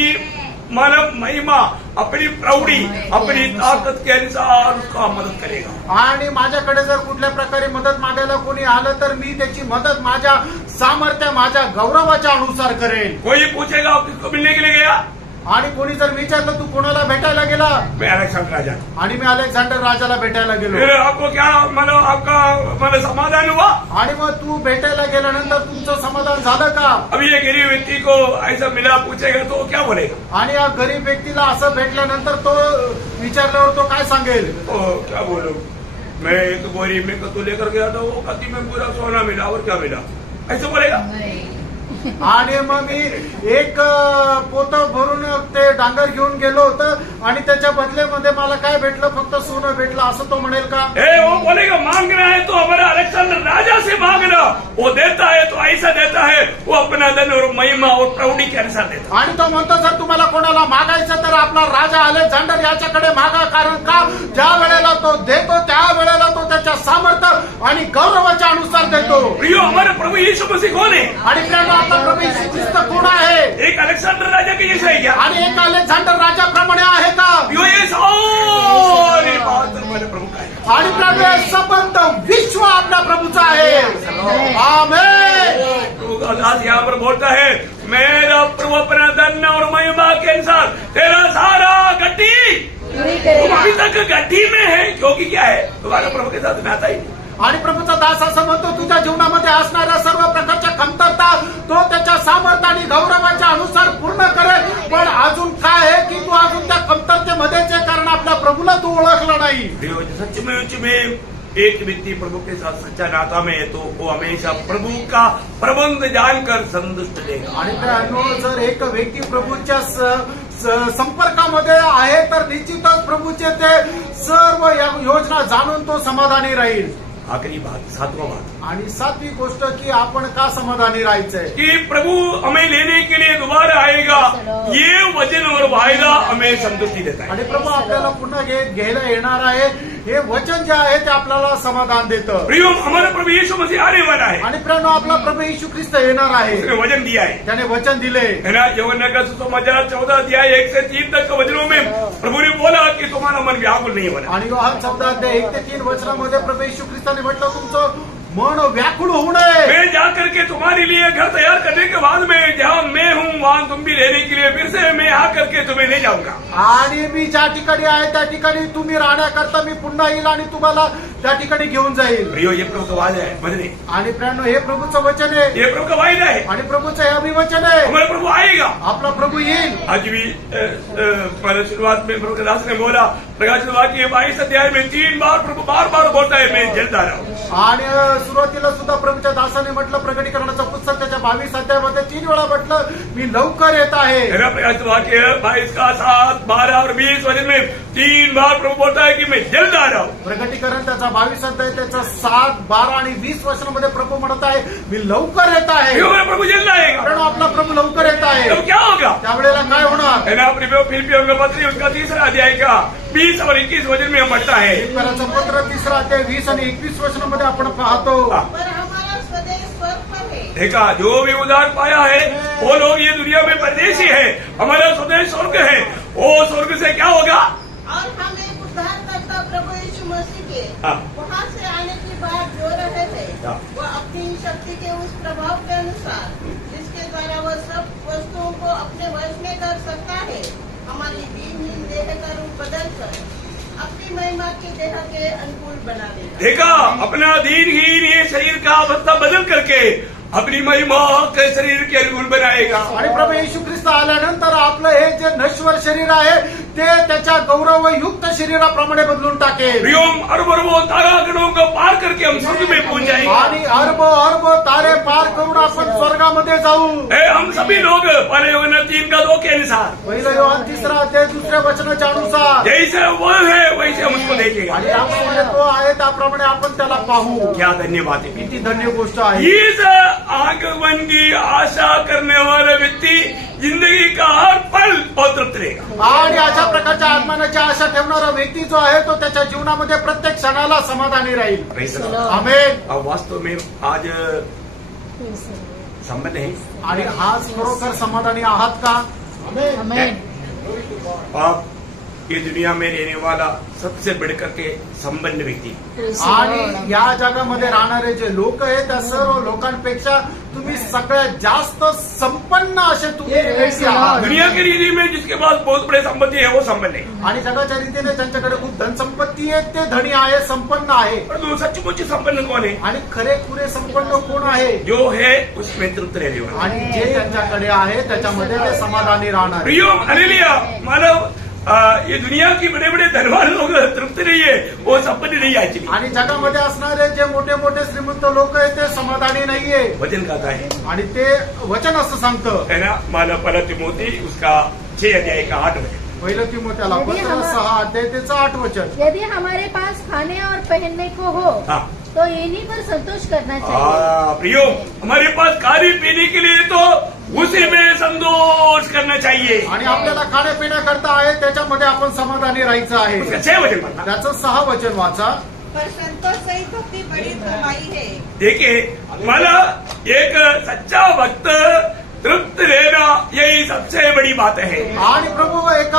मानव महिमा, अपनी प्रौढ़ी, अपनी ताकत के अनुसार उसका मदद करेगा। आणि माझ्याकडे जर कुठल्या प्रकारे मदत मागायला कोणी आलं तर मी त्याची मदत माझ्या सामर्थ्य माझ्या गौरवाच्या अनुसार करेल. कोई पूछेगा आप किसको मिलने के लिए गया? आणि कोणी जर विचारलं तू कोणाला भेटायला गेला, मैं अलेक्जेंडर राजा। आणि मी अलेक्झांडर राजाला भेटायला फिर गेलो, आपको क्या मतलब आपका समाधान हुआ? आणि मग तू भेटायला गेल्यानंतर तुमचं समाधान झालं का? अभी ये गरीब व्यक्ति को ऐसा मिला पूछेगा तो क्या बोलेगा? आणि या गरीब व्यक्तीला असं भेटल्यानंतर तो विचारल्यावर तो काय सांगेल? ओ, क्या बोलूं मैं, एक बोरी में कद्दू लेकर गया था, वो कद्दी में पूरा सोना मिला और क्या मिला, ऐसे बोलेगा? आणि मग मी एक पोत भरून ते डांगर घेऊन गेलो होतं आणि त्याच्या बदलेमध्ये मला काय भेटलं, फक्त सोनं भेटलं, असं तो म्हणेल का? वो बोलेगा मांगना है तो हमारा अलेक्जेंडर राजा से मांगना, वो देता है तो ऐसा देता है, वो अपना धन और महिमा और प्रौढ़ी के अनुसार देता। आणि तो म्हणतो जर तुम्हाला कोणाला मागायचं तर आपला राजा अलेक्झांडर याच्याकडे मागा, कारण का ज्या वेळेला तो देतो त्या वेळेला तो त्याच्या सामर्थ्य आणि गौरवाच्या अनुसार देतो। प्रियो, हमारे प्रभु यीशु मसीह कौन है? आणि प्रेरणा आपला प्रभू येशू ख्रिस्त कोण आहे? एक अलेक्जेंडर राजा के जैसा है क्या? आणि एक अलेक्झांडर राजाप्रमाणे आहे का? प्रियो, ये सारी बात हमारे प्रभु का है। आणि प्रभू हे संबंध विश्व आपल्या प्रभूचा आहे। आमेन। प्रभु का दास यहाँ पर बोलता है, मेरा प्रभु अपना धन और महिमा के अनुसार तेरा सारा गड्ढी, पूरी तुम करेगा। अभी तक गड्ढी में है, क्योंकि क्या है, तुम्हारा प्रभू के साथ नाता ही नहीं। आणि प्रभूचा दास असं म्हणतो तुझ्या जीवनामध्ये असणाऱ्या सर्व प्रकारच्या कमतरता तो त्याच्या सामर्थ्य आणि गौरवाच्या अनुसार पूर्ण करेल, पण अजून काय आहे की तू अजून त्या कमतरतेमध्येच आहे, कारण आपल्या प्रभूला तू ओळखला नाही। प्रियो, सच में एक व्यक्ति प्रभु के साथ सच्चा नाता में है तो वो हमेशा प्रभु का प्रबंध जानकर संतुष्ट रहेगा। आणि त्यानो जर एक व्यक्ती प्रभूच्या संपर्कामध्ये आहे तर निश्चितच प्रभूचे ते सर्व योजना जाणून तो समाधानी राहील। आखिरी बात, सातवां बात, आणि सातवी गोष्ट की आपण का समाधानी राहायचंय? कि प्रभु हमें लेने के लिए दोबारा आएगा, ये वचन और वायदा हमें संतुष्टि देता है। आणि प्रभू आपल्याला पुन्हा घ्यायला येणार आहे, हे वचन जे आहे ते आपल्याला समाधान देतं। प्रियो, हमारा प्रभु यीशु मसीह आने वाला है, आणि प्रेरणा आपला प्रभु येशू ख्रिस्त येणार आहे, उसने वचन दिया है, त्याने वचन दिले। है ना? यूहन्ना का सुसमाचार 14 अध्याय 1 से 3 तक के वचनों में प्रभु ने बोला कि तुम्हारा मन व्याकुल नहीं होना। आणि योहान 14 1 ते 3 वचनामध्ये प्रभु येशू ख्रिस्ताने म्हटलं तुमचं मन व्याकुळ होऊ नये। मैं जाकर के तुम्हारे लिए घर तैयार करने के बाद में जहाँ मैं हूँ वहाँ तुम भी रहने के लिए फिर से मैं आकर के तुम्हें ले जाऊंगा। आणि मी ज्या ठिकाणी आहे त्या ठिकाणी तुम्ही राहण्याकरता मी पुन्हा येईल आणि तुम्हाला त्या ठिकाणी घेऊन जाईल। प्रियो, ये प्रभु का वादा है, बदले आणि प्रेरणा हे प्रभूचं वचन आहे, ये प्रभु का वायदा है, आणि प्रभूचं हे अभिवचन आहे। हमारा प्रभु आएगा। आपला प्रभू येईल। आज भी पहले शुरुआत में प्रभु के दास ने बोला, प्रकाश वाक्य 22 अध्याय में 3 बार प्रभु बार बार बोलता है, मैं जल्द आ रहा हूँ। आणि सुरुवातीला सुद्धा प्रभूच्या दासाने म्हटलं, प्रकटीकरणाचं पुस्तक त्याच्या 22 अध्यायामध्ये 3 वेळा म्हटलं मी लवकर येत आहे। मेरा प्रकाश वाक्य 22 का 7, 12 और 20 वचन में 3 बार प्रभु बोलता है कि मैं जल्द आ रहा हूँ। प्रकटीकरण त्याचा 22 अध्याय त्याचा 7, 12 आणि 20 वचनामध्ये प्रभू म्हणत आहे मी लवकर येत आहे। क्यों मेरा प्रभु जल्द आएगा? कारण आपला प्रभू लवकर येत आहे। तब क्या होगा? त्यावेळेला काय होणार? है ना? फिलिपियों का पत्र उसका 3रा अध्याय का 20 और 21 वचन में हम पढ़ता है। फिलिप्पियराचं पत्र 3रा अध्याय 20 आणि 21 वचनामध्ये आपण पाहतो। पर हमारा स्वदेश स्वर्ग पर है। देखा, जो भी उद्धार पाया है वो लोग ये दुनिया में परदेशी है, हमारा स्वदेश स्वर्ग है। वो स्वर्ग से क्या होगा? और हम एक उद्धारकर्ता प्रभु यीशु मसीह के हाँ। वहाँ से आने की बात जो रहे थे, हाँ। वह अपनी शक्ति के उस प्रभाव के अनुसार जिसके द्वारा वह सब वस्तुओं को अपने वश में कर सकता है, हमारी दीनहीन देह का रूप बदलकर अपनी महिमा के देह के अनुकूल बना देगा। देखा, अपना दीनहीन ये शरीर का अवस्था बदल करके अपनी महिमा के शरीर के अनुकूल बनाएगा। आणि प्रभू येशू ख्रिस्त आल्यानंतर आपलं हे जे नश्वर शरीर आहे ते त्याच्या गौरवयुक्त शरीराप्रमाणे बदलून टाकेल। प्रियोम, अरबों तारागणों को पार करके हम स्वर्ग में पहुंच जाएंगे। आणि अर्ब तारे पार करून आपण स्वर्गामध्ये जाऊ। हम सभी लोग पहले यूहन्ना 3 का 2 के अनुसार, पहिलं योहान 3रा अध्याय 2ऱ्या वचनाच्या अनुसार जैसे वो है वैसे हम उसको देखेगा। आणि ज्याप्रमाणे तो आहे त्याप्रमाणे आपण त्याला पाहू। क्या धन्यवाद है। किती धन्य गोष्ट आहे। इस आगमन की आशा करने वाला व्यक्ति जिंदगी का हर पल बहुत तृप्त रहेगा। आणि अशा प्रकारच्या आत्मानाची आशा ठेवणारा व्यक्ती जो आहे तो त्याच्या जीवनामध्ये प्रत्येक क्षणाला समाधानी राहील। Praise the Lord. आमेन। अब वास्तव में आज संबंध है। आणि आज खरोखर समाधानी आहात का? आमेन। आप ये दुनिया में रहने वाला सबसे बढ़कर के संपन्न व्यक्ति। आणि या जगामध्ये राहणारे जे लोक आहेत त्या सर्व लोकांपेक्षा तुम्ही सगळ्यात जास्त संपन्न असे तुम्ही व्यक्ती आहात. दुनिया की रीति में जिसके पास बहुत बड़े संपत्ति है वो संपन्न है, आणि जगाच्या रीतीने ज्यांच्याकडे खूप धनसंपत्ती आहे ते धनी आहे, संपन्न आहे. परंतु सचमुच संपन्न कौन है? आणि खरे पुरे संपन्न कोण आहे? जो है उसमें तृप्त रहने वाला। आणि जे त्यांच्याकडे आहे त्याच्यामध्ये ते समाधानी राहणार. प्रियो हालेलुया। मानव ये दुनिया की बड़े बड़े धनवान लोग तृप्त नहीं है, वो संपन्न नहीं है एक्चुअली। आणि जगामध्ये असणारे जे मोठे मोठे श्रीमंत लोक आहेत ते समाधानी नाहीये. वचन कहता है आणि ते वचन असं सांगतं. है ना, मानव पहला तिमोथी उसका 6 अध्याय का 8 वचन। पहिलं तिमोथेला पत्र 6 अध्याय त्याचं 8 वचन. यदि हमारे पास खाने और पहनने को हो हाँ तो इन्हीं पर संतोष करना चाहिए। प्रियो, हमारे पास खाने पीने के लिए तो उसी में संतोष करना चाहिए। आणि आपल्याला खाण्यापिण्याकरता आहे त्याच्यामध्ये आपण समाधानी राहायचं आहे. उसका 6 वचन पढ़ना। त्याचं 6 वचन वाचा. पर संतोष सही भक्ति बड़ी कमाई है। देखिए, मला एक सच्चा भक्त तृप्त रहना यही सबसे बड़ी बात है। आणि प्रभू एक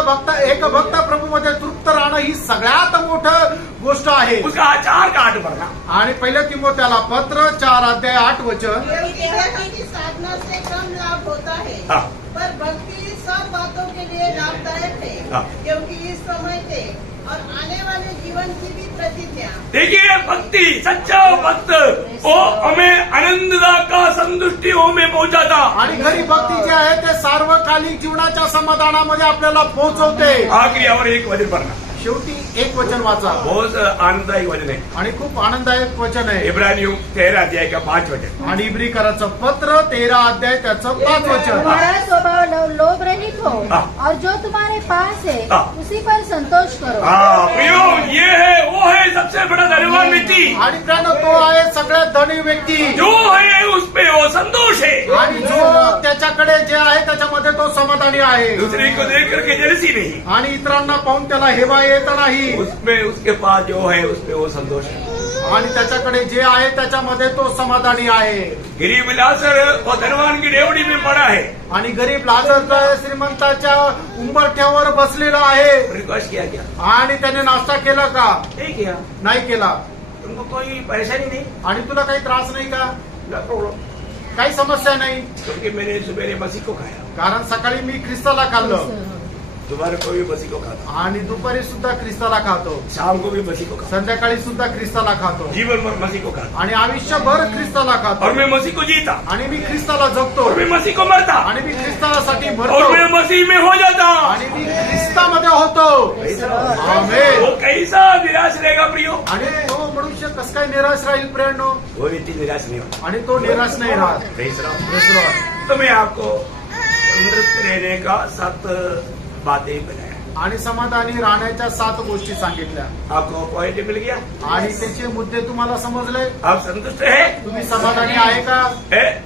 भक्त प्रभू मध्ये तृप्त राहणं ही सगळ्यात मोठं गोष्ट आहे. उसका 4 का 8 पढ़ना। आणि पहिल्या तिमोथेला पत्र 4 अध्याय 8 वचन. देवता की साधना से कम लाभ होता है, हाँ। पर भक्ति सब बातों के लिए लाभदायक है, हाँ। क्योंकि इस समय के और आने वाले जीवन की भी प्रतिज्ञा। देखिए, भक्ति सच्चा भक्त वो हमें आनंददा का संतुष्टि में पहुंचाता। आणि खरी भक्ती जी आहे ते सार्वकालिक जीवनाच्या समाधानामध्ये आपल्याला पोहोचवते. आखिरी और एक वचन पढ़ना, शेवटी एक वचन वाचा. बहुत आनंददायक वचन है। आणि खूप आनंददायक वचन आहे. इब्रानियों 13 अध्याय का 5 वचन। आणि इब्रीकराचं पत्र 13 अध्याय त्याचं 5 वचन. तुम्हारा स्वभाव लोभ रहित हो हाँ। और जो तुम्हारे पास है हाँ। उसी पर संतोष करो। हाँ प्रियो, ये है वो है सबसे बड़ा धनवान व्यक्ति। आणि त्यानं तो आहे सगळ्यात धनी व्यक्ती. जो है उसपे वो संतोष है, आणि जो त्याच्याकडे जे आहे त्याच्यामध्ये तो समाधानी आहे. दूसरे को देख करके जलसी नहीं, आणि इतरांना पाहून त्याला हेवा येत नाही. उसमें उसके पास जो है उसपे वो संतोष है। आणि त्याच्याकडे जे आहे त्याच्यामध्ये तो समाधानी आहे. गरीब लाजर और धनवान की डेवड़ी में पड़ा है, आणि गरीब लाजर श्रीमंताच्या उंबरठ्यावर बसलेला आहे. रिक्वेस्ट किया क्या? आणि त्याने नाश्ता केला का? नहीं किया। नाही केला. तुमको कोई परेशानी नहीं? आणि तुला काही त्रास नाही का? नो प्रॉब्लम, काही समस्या नाही. क्योंकि मैंने सुबह मसीह को खाया, कारण सकाळी मी ख्रिस्ताला खाल्लं दोपहर को भी मसीह को खाता, आणि दुपारी सुद्धा ख्रिस्ताला खातो, शाम को भी मसीह को खाता, संध्याकाळी सुद्धा ख्रिस्ताला खातो, जीवन भर मसीह को खाता, आणि आयुष्यभर ख्रिस्ताला खातो. और मैं मसीह को जीता, आणि मी ख्रिस्ताला जगतो, और मैं मसीह को मरता, आणि मी ख्रिस्तासाठी और मरतो, मैं मसीह में हो जाता। आणि मी ख्रिस्तामध्ये होतो. आमेन. वो कैसा निराश रहेगा प्रियो? आणि तो मनुष्य कस काय निराश राहील प्रेरणो? वो व्यक्ति निराश नहीं होता। आणि तो निराश नाही राहत. Praise Lord. Praise the Lord. तो मैं आपको तृप्त रहने का 7 बातें बताया, आणि समाधानी राहण्याच्या 7 गोष्टी सांगितल्या, आपको पॉइंट मिल गया, आणि त्याचे मुद्दे तुम्हाला समजले. आप संतुष्ट है? तुम्ही समाधानी आहे का?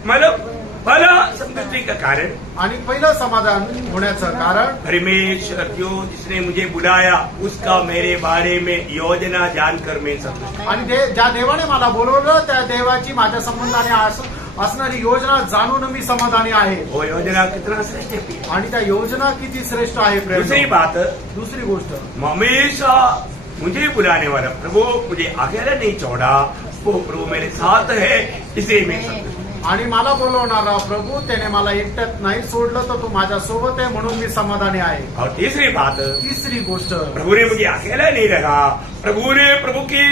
मतलब पहला संतुष्टि का कारण, आणि पहिलं समाधान होण्याचं कारण, परमेश्वर जो जिसने मुझे बुलाया उसका मेरे बारे में योजना जानकर मैं संतुष्ट हूं। आणि ज्या देवाने मला बोलवलं त्या देवाची माझ्या संबंधाने असणारी योजना जाणून मी समाधानी आहे. वो योजना कितना श्रेष्ठ है प्रिय। आणि त्या योजना किती श्रेष्ठ आहे प्रेम. दूसरी बात, दुसरी गोष्ट, हमेशा मुझे बुलाने वाला प्रभु मुझे अकेला नहीं छोड़ा, वो प्रभु मेरे साथ है, इसलिए मैं संतुष्ट हूं। आणि मला बोलवणारा प्रभू त्याने मला एकट्यात नाही सोडलं तर तो माझ्या सोबत आहे म्हणून मी समाधानी आहे. और तीसरी बात, तिसरी गोष्ट, प्रभु ने मुझे अकेला नहीं रखा, प्रभु ने प्रभु की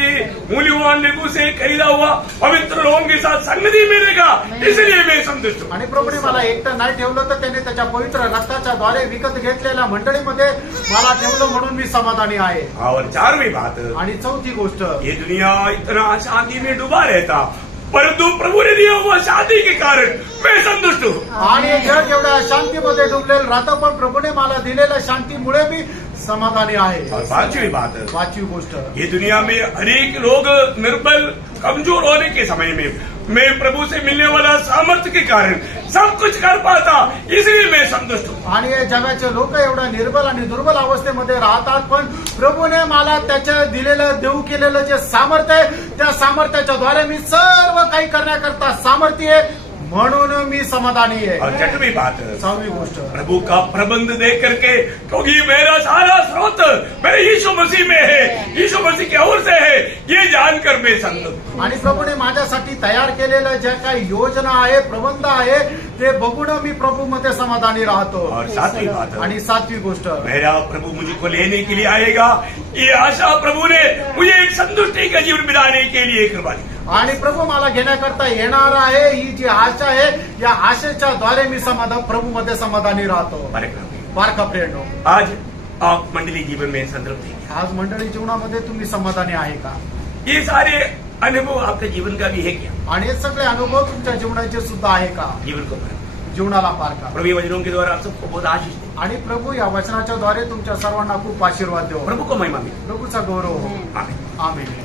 मूल्यवान लेगू से खरीदा हुआ पवित्र लोगों के साथ संगति में रखा, इसलिए मैं संतुष्ट हूं। आणि प्रभूने मला एकटं नाही ठेवलं तर त्याने त्याच्या पवित्र रक्ताच्या द्वारे विकत घेतलेल्या मंडळीमध्ये मला ठेवलं म्हणून मी समाधानी आहे. और 4वीं बात, आणि चौथी गोष्ट, ये दुनिया इतना अशांति में डूबा रहता, परंतु प्रभु ने दिया हुआ शांति के कारण मैं संतुष्ट हूं। आणि जग एवढ्या शांतीमध्ये डुबलेलं राहतं पण प्रभूने मला दिलेल्या शांतीमुळे मी समाधानी आहे. और 5वीं बात, 5वी गोष्ट, ये दुनिया में अनेक लोग निर्बल कमजोर होने के समय में मैं प्रभु से मिलने वाला सामर्थ्य के कारण सब कुछ कर पाता, इसलिए मैं संतुष्ट हूं। आणि हे जगाचे लोक एवढ्या निर्बल आणि दुर्बल अवस्थेमध्ये राहतात पण प्रभूने मला त्याच्या दिलेलं देऊ केलेलं जे सामर्थ्य आहे त्या सामर्थ्याच्या द्वारे मी सर्व काही करण्याकरता सामर्थ्य आहे म्हणून मी समाधानी आहे. और छठवीं बात, 6वी गोष्ट, प्रभु का प्रबंध देख करके, क्योंकि मेरा सारा स्रोत मेरे यीशु मसीह में है, यीशु मसीह की ओर से है, ये जानकर मैं संतुष्ट. आणि प्रभूने माझ्यासाठी तयार केलेलं ज्या काही योजना आहे, प्रबंध आहे, ते बघून मी प्रभूमध्ये समाधानी राहतो. और 7वीं बात, आणि 7वी गोष्ट, मेरा प्रभु मुझको लेने के लिए आएगा. ये आशा प्रभु ने मुझे एक संतुष्टि का जीवन बिताने के लिए कृपा दी. आणि प्रभू मला घेण्याकरता येणार आहे. ही जी आशा आहे, या आशेच्या द्वारे मी प्रभूमध्ये समाधानी राहतो. बारका प्रेरणो, आज आप मंडली जीवन में संतृप्ति है. आज मंडळी जीवनामध्ये तुम्ही समाधानी आहे का? ये सारे अनुभव आपके जीवन का भी है क्या? आणि हे सगळे अनुभव तुमच्या जीवनाचे सुद्धा आहे का? जीवन को भरा. जीवनाला पार का? प्रभु ये वचनों के द्वारा आप सबको बहुत आशीष दे. आणि प्रभू या वचनाच्या द्वारे तुमच्या सर्वांना खूप आशीर्वाद देऊ. प्रभु को महिमा मिले. प्रभूचा गौरव हो. आमीन. आमेन.